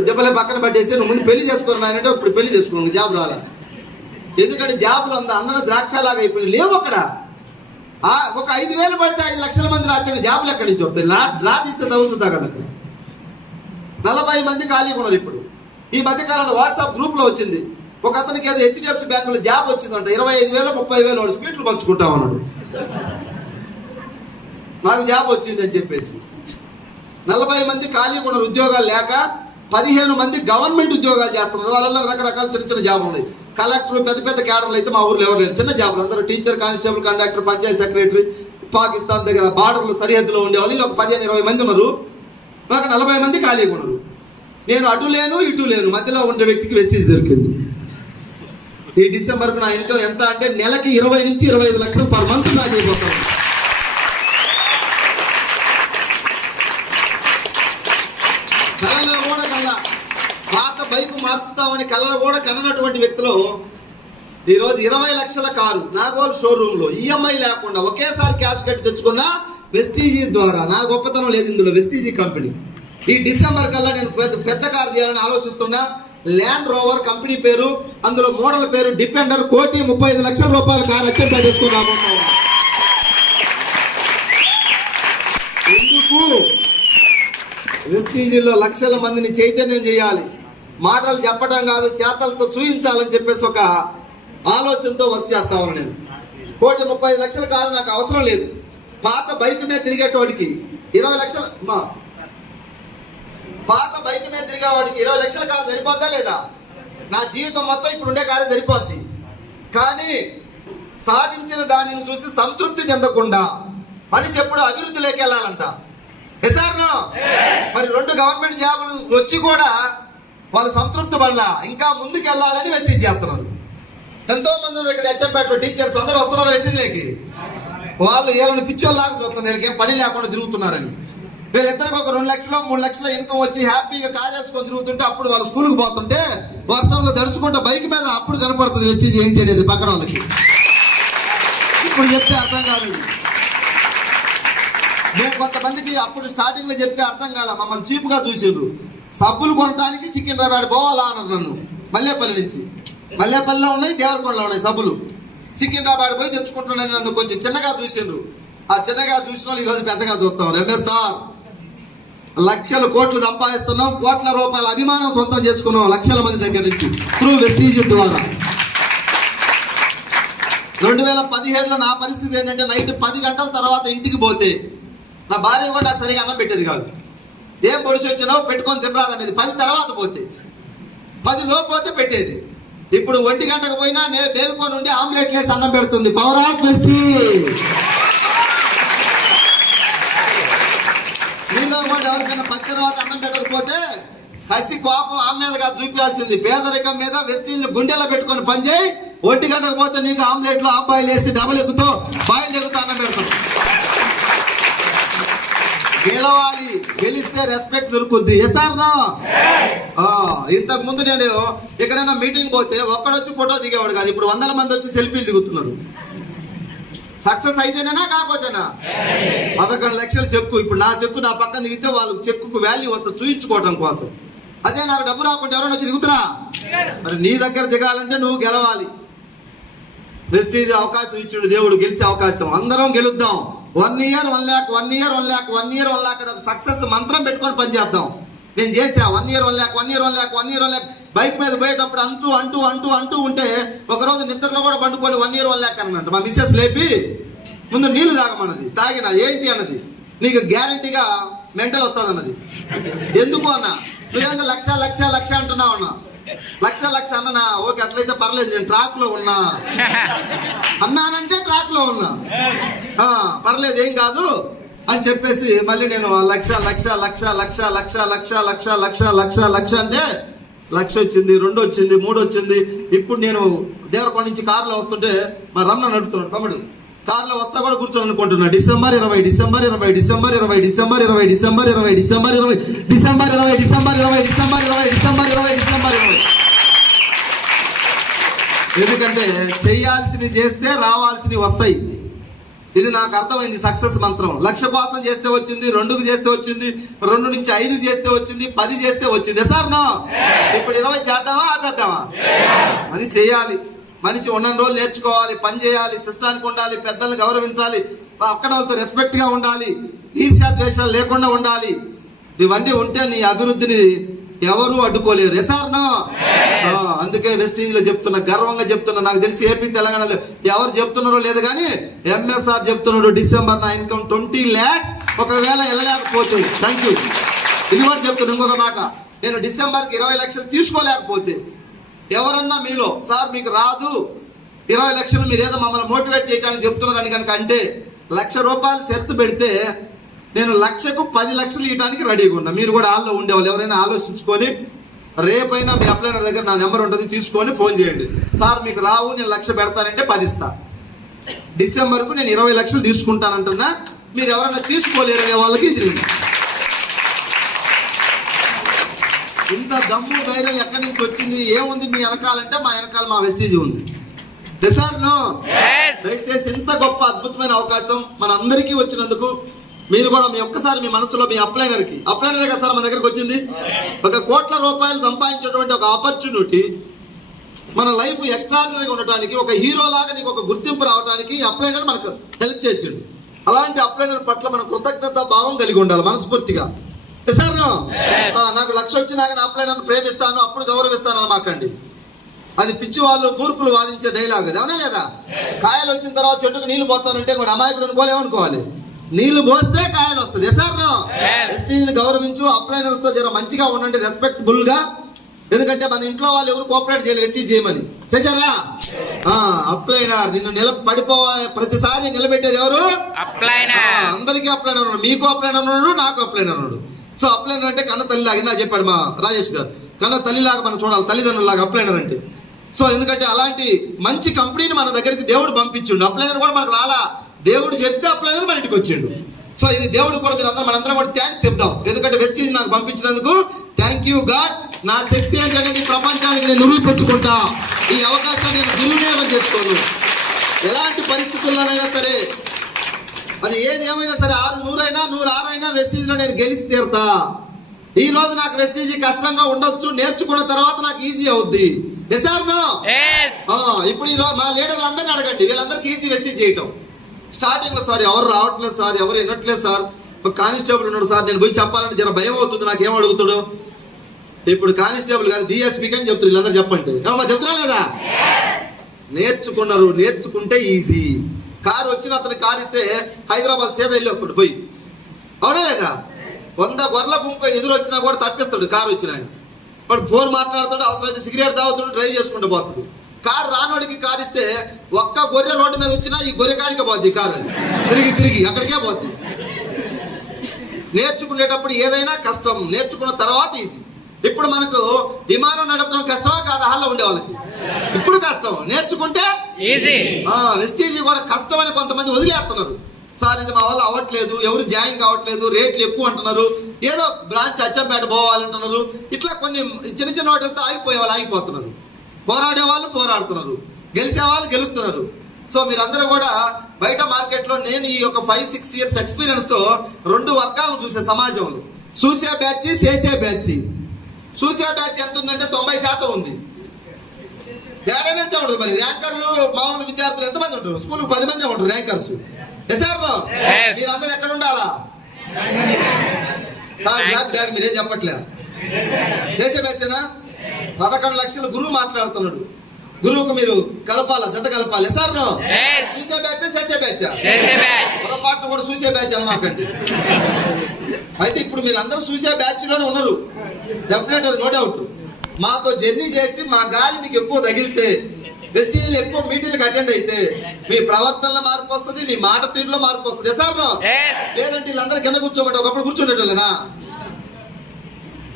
దెబ్బలే పక్కన పట్టేసి నువ్వు ముందు పెళ్లి చేసుకోరు అంటే ఇప్పుడు పెళ్లి చేసుకున్నావు, జాబ్ రాలా. ఎందుకంటే జాబులు అందరూ ద్రాక్షలాగా అయిపోయినాయి, లేవు అక్కడ. ఒక 5,000 పడితే 5 లక్షల మంది రాజ్యాంగ జాబులు ఎక్కడి నుంచి వస్తాయి? లా తీస్తే తగులుతుందా కదా. అక్కడ 40 మంది ఖాళీగా ఉన్నారు. ఇప్పుడు ఈ మధ్యకాలంలో వాట్సాప్ గ్రూప్లో వచ్చింది, ఒక అతనికి ఏదో HDFC బ్యాంకులో జాబ్ వచ్చిందంట. 25,000, 30,000 వాడు స్వీట్లు పంచుకుంటా ఉన్నాడు. నాకు జాబ్ వచ్చింది అని చెప్పేసి 40 మంది ఖాళీగా ఉన్నారు, ఉద్యోగాలు లేక. 15 మంది గవర్నమెంట్ ఉద్యోగాలు చేస్తున్నారు. వాళ్ళలో రకరకాల చిన్న చిన్న జాబులు ఉన్నాయి. కలెక్టర్, పెద్ద పెద్ద క్యాడర్లు అయితే మా ఊర్లో ఎవరు లేరు. చిన్న జాబులు అందరూ teacher, constable, conductor, panchayat secretary, Pakistan దగ్గర బార్డర్లు సరిహద్దులో ఉండేవాళ్ళు ఒక 15-20 మంది ఉన్నారు. నాకు 40 మంది ఖాళీగా ఉన్నారు. నేను అటు లేను ఇటు లేను, మధ్యలో ఉండే వ్యక్తికి వెస్టీజ్ దొరికింది. ఈ డిసెంబర్కు నా ఇన్కమ్ ఎంత అంటే నెలకి 20 నుంచి 25 లక్షలు పర్ మంత్ నాకు అయిపోతాను. కళలో కూడా పాత బైక్ మార్పుతామని కళలు కూడా కననటువంటి వ్యక్తులు ఈరోజు 20 లక్షల కారు నాగోల్ షోరూమ్ లో ఈఎంఐ లేకుండా ఒకేసారి క్యాష్ కట్టి తెచ్చుకున్న వెస్టీజీ ద్వారా. నా గొప్పతనం లేదు ఇందులో, వెస్టీజీ కంపెనీ. ఈ డిసెంబర్ కల్లా నేను పెద్ద కారు తీయాలని ఆలోచిస్తున్నా. ల్యాండ్ రోవర్ కంపెనీ పేరు, అందులో మోడల్ పేరు డిపెండర్. 1,35 లక్షల రూపాయల కారు అచ్చంపై చేసుకుని రాబోతాం. ఎందుకు? వెస్టీజీలో లక్షల మందిని చైతన్యం చేయాలి. మాటలు చెప్పడం కాదు, చేతలతో చూపించాలని చెప్పేసి ఒక ఆలోచనతో వర్క్ చేస్తా ఉన్నాను నేను. 1,35 లక్షల కారు నాకు అవసరం లేదు. పాత బైక్ మీద తిరిగేటోడికి 20 లక్షల పాత బైక్ మీద తిరిగేవాడికి 20 లక్షల కారు సరిపోద్దా లేదా? నా జీవితం మొత్తం ఇప్పుడు ఉండే కారు సరిపోద్ది. కానీ సాధించిన దానిని చూసి సంతృప్తి చెందకుండా మనిషి ఎప్పుడు అభివృద్ధిలోకి వెళ్ళాలంట. మరి 2 గవర్నమెంట్ జాబులు వచ్చి కూడా వాళ్ళు సంతృప్తి పడలా, ఇంకా ముందుకు వెళ్ళాలని వెస్టీజ్ చేస్తున్నారు. ఎంతో మంది ఇక్కడ హెచ్ఎంపేటలో టీచర్స్ అందరూ వస్తున్నారు వెస్టీజ్లోకి. వాళ్ళు వీళ్ళని పిచ్చోళ్ళలాగా చూస్తున్నారు, వీళ్ళకి ఏం పని లేకుండా తిరుగుతున్నారని. వీళ్ళిద్దరికి ఒక 2 లక్షలు 3 లక్షల ఇన్కమ్ వచ్చి హ్యాపీగా కార్ వేసుకొని తిరుగుతుంటే అప్పుడు వాళ్ళ స్కూల్కి పోతుంటే వర్షంలో దడుచుకుంటే బైక్ మీద అప్పుడు కనపడుతుంది వెస్టీజ్ ఏంటి అనేది పక్కన వాళ్ళకి. ఇప్పుడు చెప్తే అర్థం కాదు. నేను కొంతమందికి అప్పుడు స్టార్టింగ్లో చెప్తే అర్థం కాల, మమ్మల్ని చీప్గా చూసిండ్రు. సబ్బులు కొనడానికి సికింద్రాబాద్ పోవాలా అన్నారు నన్ను. మల్లేపల్లి నుంచి, మల్లేపల్లిలో ఉన్నాయి, దేవరకొండలో ఉన్నాయి సబ్బులు. సికింద్రాబాద్ పోయి తెచ్చుకుంటున్నాను. నన్ను కొంచెం చిన్నగా చూసిండ్రు. ఆ చిన్నగా చూసిన వాళ్ళు ఈరోజు పెద్దగా చూస్తాం. రమేష్ సార్, లక్షల కోట్లు సంపాదిస్తున్నాం, కోట్ల రూపాయల అభిమానం సొంతం చేసుకున్నాం లక్షల మంది దగ్గర నుంచి త్రూ వెస్టీజ్ ద్వారా. 2017లో నా పరిస్థితి ఏంటంటే నైట్ 10 గంటల తర్వాత ఇంటికి పోతే నా భార్య కూడా నాకు సరిగా అన్నం పెట్టేది కాదు. ఏం పొడిచి వచ్చినావు పెట్టుకొని తినరాదనేది. 10 తర్వాత పోతే, 10 లోపు పోతే పెట్టేది. ఇప్పుడు 1 గంటకు పోయినా నేను బేలుకొని ఉండి ఆమ్లెట్ వేసి అన్నం పెడుతుంది. Power of Vestige. నీలో కూడా ఎవరికైనా 10 తర్వాత అన్నం పెట్టకపోతే కసి కోపం ఆమె మీదగా చూపించాల్సింది. పేదరికం మీద వెస్టీజ్ గుండెలో పెట్టుకొని పనిచేయి. 1 గంటకు పోతే నీకు ఆమ్లెట్లు అబ్బాయిలు వేసి డబల్ ఎగ్గుతో బాయిల్ ఎగ్గుతో అన్నం పెడతాం. గెలవాలి, గెలిస్తే రెస్పెక్ట్ దొరుకుద్ది. ఎస్ఆర్నో? ఇంతకు ముందు నేను ఎక్కడైనా మీటింగ్ పోతే ఒక్కడొచ్చి ఫోటో దిగేవాడు కాదు. ఇప్పుడు 100 మంది వచ్చి సెల్ఫీలు దిగుతున్నారు. సక్సెస్ అయితేనేనా కాకపోతేనా? 11 లక్షల చెక్కు. ఇప్పుడు నా చెక్కు నా పక్కన దిగితే వాళ్ళకి చెక్కుకు వాల్యూ వస్తుంది చూయించుకోవడం కోసం. అదే నాకు డబ్బు రాకుండా ఎవరైనా వచ్చి దిగుతురా? మరి నీ దగ్గర దిగాలంటే నువ్వు గెలవాలి. వెస్టీజ్ అవకాశం ఇచ్చాడు దేవుడు, గెలిచే అవకాశం. అందరం గెలుద్దాం. 1 year 1 lakh, 1 year 1 lakh, 1 year 1 lakh ఒక సక్సెస్ మంత్రం పెట్టుకొని పనిచేద్దాం. నేను చేసా 1 year 1 lakh, 1 year 1 lakh, 1 year 1 lakh. Bike మీద పోయేటప్పుడు అంటూ ఉంటే ఒకరోజు నిద్రలో కూడా పండుకొని 1 year 1 lakh అన్నట్టు మా మిస్సెస్ లేపి ముందు నీళ్లు తాగమన్నది. తాగిన ఏంటి అన్నది, నీకు గ్యారంటీగా మెంటల్ వస్తుంది అన్నది. ఎందుకు అన్న, నువ్వేంత లక్ష లక్ష లక్ష అంటున్నావు అన్న. లక్ష లక్ష అన్నా, ఓకే అట్లయితే పర్లేదు, నేను ట్రాక్ లో ఉన్నా అన్నానంటే ట్రాక్ లో ఉన్నా, పర్లేదు ఏం కాదు అని చెప్పేసి మళ్ళీ నేను లక్ష లక్ష లక్ష లక్ష లక్ష లక్ష లక్ష లక్ష లక్ష లక్ష అంటే 1,00,000 వచ్చింది, 2 వచ్చింది, 3 వచ్చింది. ఇప్పుడు నేను దేవరకొండ నుంచి కారులో వస్తుంటే మా రమణ నడుపుతున్నాడు తమ్ముడు. కారులో వస్తా కూడా కూర్చొని అనుకుంటున్నా December 20 December 20 December 20 December 20 December 20 December 20 December 20 December 20 December 20 December 20 December 20. ఎందుకంటే చేయాల్సినవి చేస్తే రావాల్సినవి వస్తాయి. ఇది నాకు అర్థమైంది సక్సెస్ మంత్రం. 1,00,000 కోసం చేస్తే వచ్చింది, 2కు చేస్తే వచ్చింది, 2 నుంచి 5 చేస్తే వచ్చింది, 10 చేస్తే వచ్చింది. సార్ నో ఇప్పుడు 20 చేద్దామా ఆపేద్దామా? అని చేయాలి. మనిషి ఉన్న రోజులు నేర్చుకోవాలి, పని చేయాలి, సిస్టానికి ఉండాలి, పెద్దల్ని గౌరవించాలి, అక్కడ వాళ్ళతో రెస్పెక్ట్ గా ఉండాలి, ఈర్ష్యా ద్వేషాలు లేకుండా ఉండాలి. ఇవన్నీ ఉంటే నీ అభివృద్ధిని ఎవరు అడ్డుకోలేరు. ఎసార్నో? అందుకే వెస్టీజ్ లో చెప్తున్నా, గర్వంగా చెప్తున్నా. నాకు తెలిసి ఏపీ తెలంగాణలో ఎవరు చెప్తున్నారో లేదు కానీ ఎంఎస్ఆర్ చెప్తున్నాడు డిసెంబర్ నా ఇన్కమ్ 20 lakhs. ఒకవేళ వెళ్ళలేకపోతే థ్యాంక్ యూ. ఇది కూడా చెప్తున్నా ఇంకొక మాట, నేను డిసెంబర్కి 20 లక్షలు తీసుకోలేకపోతే ఎవరన్నా మీలో సార్ మీకు రాదు 20 లక్షలు మీరు ఏదో మమ్మల్ని మోటివేట్ చేయడానికి చెప్తున్నారని కనుక అంటే 1,00,000 రూపాయలు షరతు పెడితే నేను 1,00,000కు 10 లక్షలు ఇవ్వడానికి రెడీగా ఉన్నా. మీరు కూడా హాల్లో ఉండేవాళ్ళు ఎవరైనా ఆలోచించుకొని రేపైనా మీ అప్లైనర్ దగ్గర నా నెంబర్ ఉంటుంది, తీసుకొని ఫోన్ చేయండి. సార్ మీకు రావు, నేను 1,00,000 పెడతానంటే 10 ఇస్తా. డిసెంబర్కు నేను 20 లక్షలు తీసుకుంటానంటున్నా. మీరు ఎవరైనా తీసుకోలేరనే వాళ్ళకి ఇది ఇంత దమ్ము ధైర్యం ఎక్కడి నుంచి వచ్చింది, ఏముంది మీ వెనకాలంటే మా వెనకాల మా వెస్టీజ్ ఉంది. సార్ నో దయచేసి ఇంత గొప్ప అద్భుతమైన అవకాశం మన అందరికీ వచ్చినందుకు మీరు కూడా మీ ఒక్కసారి మీ మనసులో మీ అప్లైనరే కదా సార్ మన దగ్గరకు వచ్చింది. 1 కోట్ల రూపాయలు సంపాదించేటువంటి ఒక ఆపర్చునిటీ, మన లైఫ్ ఎక్స్ట్రాడినరీగా ఉండటానికి, ఒక హీరో లాగా నీకు ఒక గుర్తింపు రావడానికి అప్లైనర్ మనకు హెల్ప్ చేసిండు. అలాంటి అప్లైనర్ పట్ల మనం కృతజ్ఞత భావం కలిగి ఉండాలి మనస్ఫూర్తిగా. సార్ నాకు 1,00,000 వచ్చినాక నా అప్లైనర్ ప్రేమిస్తాను అప్పుడు గౌరవిస్తాను అనమాకండి. అది పిచ్చి వాళ్ళు కూర్పులు వాదించే డైలాగ్, అది అవునా లేదా? కాయలు వచ్చిన తర్వాత చెట్టుకు నీళ్లు పోతానంటే కూడా అమాయకుడు అనుకోలేమనుకోవాలి. నీళ్లు పోస్తే కాయలు వస్తుంది. సార్ వెస్టీజ్ని గౌరవించు, అప్లైనర్స్ తో జర మంచిగా ఉండండి, రెస్పెక్టబుల్ గా. ఎందుకంటే మన ఇంట్లో వాళ్ళు ఎవరు కోఆపరేట్ చేయలేదు వెస్టీజ్ చేయమని. చేశారా? అప్లైనర్ నిన్ను పడిపోవాలి ప్రతిసారి నిలబెట్టేది ఎవరు? అందరికీ అప్లైనర్ ఉన్నాడు. మీకు అప్లైనర్ ఉన్నాడు, నాకు అప్లైనర్ ఉన్నాడు. సో అప్లైనర్ అంటే కన్న తల్లిలాగా ఇందా చెప్పాడు మా రాజేష్ గారు, కన్న తల్లిలాగా మనం చూడాలి, తల్లిదండ్రులాగా అప్లైనర్ అంటే. సో ఎందుకంటే అలాంటి మంచి కంపెనీని మన దగ్గరికి దేవుడు పంపించిండు. అప్లైనర్ కూడా మనకు రాలా, దేవుడు చెప్తే అప్లైనర్ మన ఇంటికి వచ్చిండు. సో ఇది దేవుడు కూడా మీరు అందరూ మనందరం కూడా థ్యాంక్స్ చెప్దాం. ఎందుకంటే వెస్టీజ్ నాకు పంపించినందుకు థ్యాంక్ యూ గాడ్. నా శక్తి ఏంటనేది ప్రపంచానికి నేను నిరూపించుకుంటా. ఈ అవకాశాన్ని నేను దుర్వినియోగం చేసుకోను. ఎలాంటి పరిస్థితుల్లోనైనా సరే, అది ఏది ఏమైనా సరే, 100 అయినా 106 అయినా వెస్టీజ్లో నేను గెలిచి తీరుతా. ఈ రోజు నాకు వెస్టీజ్ కష్టంగా ఉండొచ్చు, నేర్చుకున్న తర్వాత నాకు ఈజీ అవుద్ది. ఇప్పుడు ఈ రోజు మా లీడర్లు అందరినీ అడగండి, వీళ్ళందరికీ ఈజీ వెస్టీజ్ చేయటం. స్టార్టింగ్ లో సార్ ఎవరు రావట్లేదు సార్, ఎవరు వినట్లేదు సార్, ఒక కానిస్టేబుల్ ఉన్నాడు సార్, నేను పోయి చెప్పాలంటే జర భయం అవుతుంది, నాకు ఏం అడుగుతాడు. ఇప్పుడు కానిస్టేబుల్ కాదు డిఎస్పీకి అని చెప్తారు, వీళ్ళందరూ చెప్పండి. చెప్తున్నా లేదా? నేర్చుకున్నారు, నేర్చుకుంటే ఈజీ. కారు వచ్చిన అతను కారు ఇస్తే హైదరాబాద్ సేద వెళ్ళి వస్తాడు పోయి, అవునా లేదా? 100 గొర్రెల గుంపు ఎదురు వచ్చినా కూడా తప్పిస్తాడు కారు వచ్చిన ఆయన. వాడు ఫోన్ మాట్లాడుతాడు, అవసరమైతే సిగరెట్ తాగుతాడు, డ్రైవ్ చేసుకుంటూ పోతాడు. కారు రానోడికి కారు ఇస్తే ఒక్క గొర్రె రోడ్డు మీద వచ్చినా ఈ గొర్రె కాడికే పోద్ది కారు, అది తిరిగి అక్కడికే పోద్ది. నేర్చుకునేటప్పుడు ఏదైనా కష్టం, నేర్చుకున్న తర్వాత ఈజీ. ఇప్పుడు మనకు విమానం నడపడం కష్టమా కాదు హాల్లో ఉండే వాళ్ళకి? ఇప్పుడు కష్టం, నేర్చుకుంటే ఈజీ. వెస్టీజ్ కూడా కష్టం అని కొంతమంది వదిలేస్తున్నారు. సార్ ఇది మా వల్ల అవ్వట్లేదు, ఎవరు జాయిన్ కావట్లేదు, రేట్లు ఎక్కువ అంటున్నారు, ఏదో బ్రాంచ్ అచ్చంపేట పోవాలంటున్నారు. ఇట్లా కొన్ని చిన్న చిన్న వాటితో ఆగిపోయే వాళ్ళు ఆగిపోతున్నారు. పోరాడే వాళ్ళు పోరాడుతున్నారు, గెలిచే వాళ్ళు గెలుస్తున్నారు. సో మీరందరూ కూడా బయట మార్కెట్లో నేను ఈ యొక్క 5-6 ఇయర్స్ ఎక్స్పీరియన్స్ తో 2 వర్గాలు చూసే సమాజంలో. చూసే బ్యాచ్, చేసే బ్యాచ్. చూసే బ్యాచ్ ఎంత ఉందంటే 90% ఉంది. తేడా ఎంత ఉంటుంది మరి? ర్యాంకర్లు మామూలు విద్యార్థులు ఎంతమంది ఉంటారు? స్కూల్ 10 మంది ఉంటారు ర్యాంకర్స్. సార్ మీరందరూ ఎక్కడ ఉండాలా సార్? బ్లాక్ బ్యాగ్ మీరేం చెప్పట్లేదు. చేసే బ్యాచేనా? 11 లక్షల గురువు మాట్లాడుతున్నాడు. గురువుకు మీరు కలపాలా, జత కలపాలి. సార్ చూసే బ్యాచ్, చేసే బ్యాచ్? పొరపాటు కూడా చూసే బ్యాచ్ అనమాకండి. అయితే ఇప్పుడు మీరు అందరూ చూసే బ్యాచ్ లోనే ఉన్నారు, డెఫినెట్, అది నో డౌట్. మాతో జర్నీ చేసి మా గాలి మీకు ఎక్కువ తగిలితే, వెస్టీజ్లు ఎక్కువ మీటింగ్లకు అటెండ్ అయితే మీ ప్రవర్తనలో మార్పు వస్తుంది, మీ మాట తీరులో మార్పు వస్తుంది. సార్ లేదంటే వీళ్ళందరూ కింద కూర్చోబట్టి ఒకప్పుడు కూర్చుండేటోళ్ళేనా?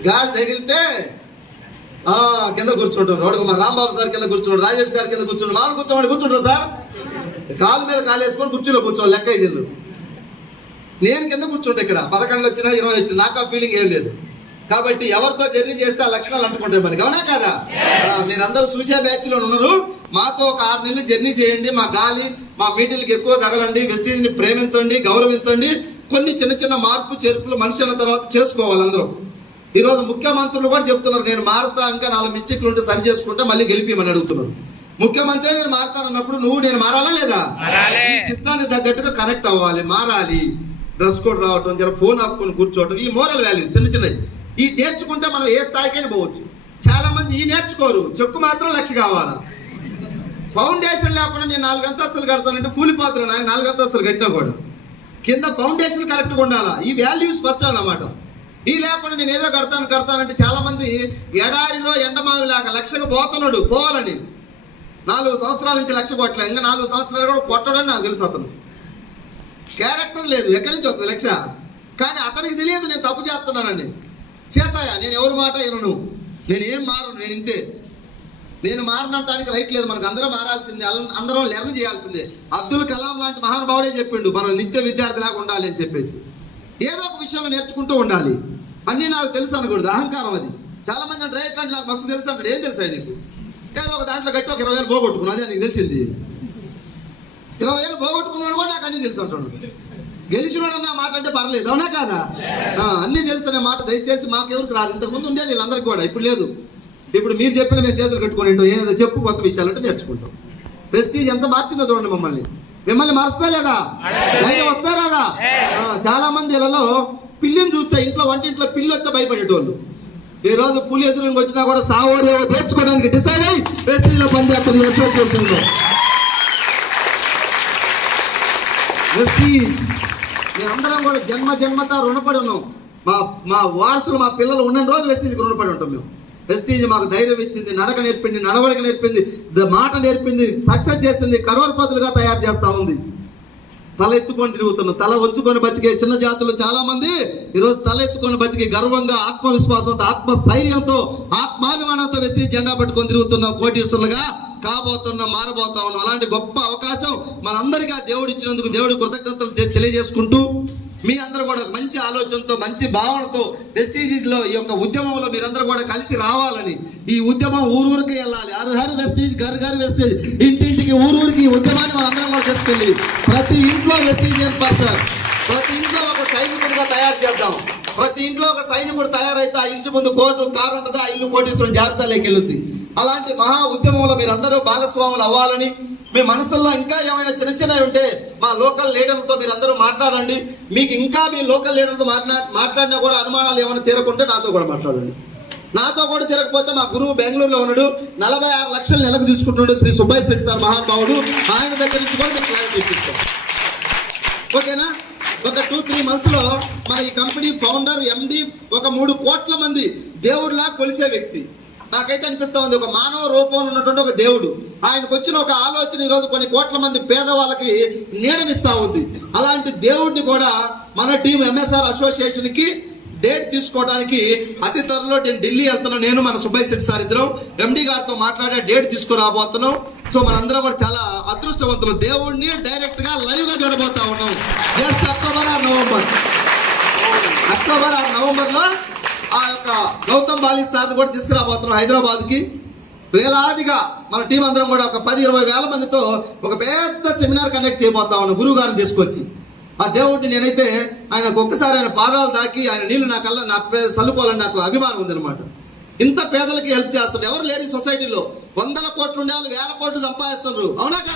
గాలి తగిలితే కింద కూర్చుంటాం. రోడ్డు మా రాంబాబు సార్ కింద కూర్చున్నాడు, రాజేష్ గారు కింద కూర్చున్నాడు, మామూలు కూర్చోమని కూర్చుంటారు సార్. కాలు మీద కాలు వేసుకొని కుర్చీలో కూర్చోవాలి, లెక్క 5 నేను కింద కూర్చుంటా. ఇక్కడ 11 వచ్చినా 20 వచ్చినా నాకు ఆ ఫీలింగ్ ఏం లేదు. కాబట్టి ఎవరితో జర్నీ చేస్తే ఆ లక్షణాలు అంటుకుంటాయి మనకి, అవునా కదా? మీరందరూ చూసే బ్యాచ్ లో ఉన్నారు. మాతో ఒక 6 నెలలు జర్నీ చేయండి. మా గాలి, మా మీటింగ్లకు ఎక్కువ కదలండి, వెస్టీజ్ ని ప్రేమించండి, గౌరవించండి. కొన్ని చిన్న చిన్న మార్పు చేర్పులు మనిషి అన్న తర్వాత చేసుకోవాలి అందరూ. ఈ రోజు ముఖ్యమంత్రులు కూడా చెప్తున్నారు, నేను మారుతా, ఇంకా 4 మిస్టేక్లు ఉంటే సరి చేసుకుంటే మళ్ళీ గెలిపిమని అడుగుతున్నారు. ముఖ్యమంత్రి నేను మారుతానన్నప్పుడు నువ్వు నేను మారాలా లేదా? సిస్టానికి తగ్గట్టుగా కనెక్ట్ అవ్వాలి, మారాలి. డ్రెస్ కోడ్ రావటం, జర ఫోన్ ఆపుకొని కూర్చోవటం, ఈ మోరల్ వాల్యూస్ చిన్న చిన్నవి ఈ నేర్చుకుంటే మనం ఏ స్థాయికైనా పోవచ్చు. చాలా మంది ఈ నేర్చుకోరు, చెక్కు మాత్రం 1,00,000 కావాలా. ఫౌండేషన్ లేకుండా నేను 4 అంతస్తులు కడతానంటే కూలిపోతున్నాను. ఆయన 4 అంతస్తులు కట్టినా కూడా కింద ఫౌండేషన్ కరెక్ట్గా ఉండాలా. ఈ వాల్యూస్ ఫస్ట్ అన్నమాట. ఈ లేకుండా నేను ఏదో కడతానంటే చాలా మంది ఎడారిలో ఎండమావి లాగా 1,00,000 పోతున్నాడు, పోవాలని 4 సంవత్సరాల నుంచి 1,00,000 కొట్టలే. ఇంకా 4 సంవత్సరాలు కూడా కొట్టడని నాకు తెలుసు. అతను క్యారెక్టర్ లేదు, ఎక్కడి నుంచి వస్తుంది 1,00,000? కానీ అతనికి తెలియదు నేను తప్పు చేస్తున్నానని. చేతాయా నేను ఎవరి మాట వినను, నేను ఏం మారను, నేను ఇంతే. నేను మారనటానికి రైట్ లేదు. మనకు అందరం మారాల్సిందే, అందరం లెర్న్ చేయాల్సిందే. అబ్దుల్ కలాం లాంటి మహానుభావుడే చెప్పిండు మనం నిత్య విద్యార్థిలాగా ఉండాలి అని చెప్పేసి. ఏదో ఒక విషయంలో నేర్చుకుంటూ ఉండాలి. అన్నీ నాకు తెలుసు అనకూడదు, అహంకారం అది. చాలా మంది అంటే రైట్ నాకు మస్తు తెలుసు అంటాడు. ఏం తెలుసా నీకు? ఏదో ఒక దాంట్లో గట్టి ఒక 20,000 పోగొట్టుకున్నా, అదే నీకు తెలిసింది. 20,000 పోగొట్టుకున్నాడు కూడా నాకు అన్నీ తెలుసు అంటాడు. గెలిచినాడు అన్న మాట అంటే పర్లేదు, అవునా కాదా? అన్నీ తెలుసు అనే మాట దయచేసి మాకెవరికి రాదు. ఇంతకుముందు ఉండేది వీళ్ళందరికీ కూడా, ఇప్పుడు లేదు. ఇప్పుడు మీరు చెప్పిన మేము చేతులు కట్టుకొని ఏదో చెప్పు, కొత్త విషయాలు అంటే నేర్చుకుంటాం. వెస్టీజ్ ఎంత మార్చిందో చూడండి మిమ్మల్ని మారుస్తా లేదా? ధైర్యం వస్తా లేదా? చాలా మంది ఇళ్ళలో పిల్లిని చూస్తే, ఇంట్లో వంటింట్లో పిల్లి వస్తే భయపడేటోళ్ళు. ఈ రోజు పులి ఎదురుగా వచ్చినా కూడా సావోరేవో తెచ్చుకోవడానికి డిసైడ్ అయ్యి వెస్టీజ్లో పనిచేస్తారు. అసోసియేషన్లో వెస్టీజ్ మేమందరం కూడా జన్మతా రుణపడి ఉన్నాం. మా వారసులు, మా పిల్లలు ఉన్న రోజు వెస్టీజ్కి రుణపడి ఉంటాం మేము. వెస్టీజ్ మాకు ధైర్యం ఇచ్చింది, నడక నేర్పింది, నడవడిక నేర్పింది, మాట నేర్పింది, సక్సెస్ చేసింది, కరోర్పతులుగా తయారు చేస్తూ ఉంది. తల ఎత్తుకొని తిరుగుతున్నాం, తల వంచుకొని బతికే చిన్న జాతులు చాలా మంది ఈరోజు తల ఎత్తుకొని బతికి గర్వంగా, ఆత్మవిశ్వాసంతో, ఆత్మస్థైర్యంతో, ఆత్మాభిమానంతో వెస్టీజ్ జెండా పట్టుకొని తిరుగుతున్నాం. కోటీశ్వరులుగా కాబోతున్నాం, మారబోతా ఉన్నాం. అలాంటి గొప్ప అవకాశం మనందరికీ దేవుడు ఇచ్చినందుకు దేవుడి కృతజ్ఞతలు తెలియజేసుకుంటూ మీ అందరూ కూడా మంచి ఆలోచనతో మంచి భావనతో వెస్టీజ్లో ఈ యొక్క ఉద్యమంలో మీరందరూ కూడా కలిసి రావాలని, ఈ ఉద్యమం ఊరూరికి వెళ్ళాలి. Her Vestige Ghar Ghar Vestige, ఇంటింటికి ఊరూరికి ఈ ఉద్యమాన్ని మనందరం కూడా తీసుకెళ్ళి ప్రతి ఇంట్లో వెస్టీజియన్ పర్సన్, ప్రతి ఇంట్లో ఒక సైనికుడిగా తయారు చేద్దాం. ప్రతి ఇంట్లో ఒక సైనికుడు తయారైతే ఆ ఇంటి ముందు కోర్టు కారు ఉంటుంది, ఆ ఇల్లు కోటీశ్వరుడు జాబితాలోకి వెళ్ళుద్ది. అలాంటి మహా ఉద్యమంలో మీరందరూ భాగస్వాములు అవ్వాలని, మీ మనసుల్లో ఇంకా ఏమైనా చిన్న చిన్నవి ఉంటే మా లోకల్ లీడర్లతో మీరు అందరూ మాట్లాడండి. మీకు ఇంకా మీ లోకల్ లీడర్లతో మాట్లాడినా కూడా అనుమానాలు ఏమైనా తీరకుంటే నాతో కూడా మాట్లాడండి. నాతో కూడా తిరగకపోతే మా గురువు బెంగళూరులో ఉన్నాడు, 46 లక్షలు నెలకు తీసుకుంటున్నాడు శ్రీ సుబ్బయ్య శెట్టి సార్ మహానుభావుడు. ఆయన దగ్గర నుంచి కూడా మీకు క్లారిటీ ఇప్పిస్తాం. ఓకేనా? ఒక 2-3 months లో మన ఈ కంపెనీ ఫౌండర్ ఎండి ఒక 3 కోట్ల మంది దేవుడిలా కొలిసే వ్యక్తి. నాకైతే అనిపిస్తా ఉంది, ఒక మానవ రూపంలో ఉన్నటువంటి ఒక దేవుడు. ఆయనకు వచ్చిన ఒక ఆలోచన ఈరోజు కొన్ని కోట్ల మంది పేదవాళ్ళకి నీడనిస్తా ఉంది. అలాంటి దేవుడిని కూడా మన టీం ఎంఎస్ఆర్ అసోసియేషన్ కి డేట్ తీసుకోవడానికి అతి త్వరలో నేను ఢిల్లీ వెళ్తున్నాను. నేను మన సుబ్బయ్య శెట్టి సార్ ఇద్దరం ఎండి గారితో మాట్లాడే డేట్ తీసుకురాబోతున్నాం. సో మనందరం కూడా చాలా అదృష్టవంతులు. దేవుడిని డైరెక్ట్ గా లైవ్ గా చూడబోతా ఉన్నాం. జస్ట్ అక్టోబర్ ఆర్ నవంబర్ లో ఆ యొక్క గౌతమ్ బాలి సార్ని కూడా తీసుకురాబోతున్నాం హైదరాబాద్ కి. వేలాదిగా మన టీం అందరం కూడా ఒక 10-20 వేల మందితో ఒక పెద్ద సెమినార్ కండక్ట్ చేయబోతా ఉన్నాం గురువు గారిని తీసుకొచ్చి. ఆ దేవుడిని నేనైతే ఆయనకు ఒక్కసారి ఆయన పాదాలు తాకి ఆయన నీళ్లు నా చల్లుకోవాలని నాకు అభిమానం ఉందన్నమాట. ఇంత పేదలకి హెల్ప్ చేస్తున్నారు. ఎవరు లేరు ఈ సొసైటీలో. 100 కోట్లు ఉండే వాళ్ళు 1000 కోట్లు సంపాదిస్తున్నారు. అవునా కాదా?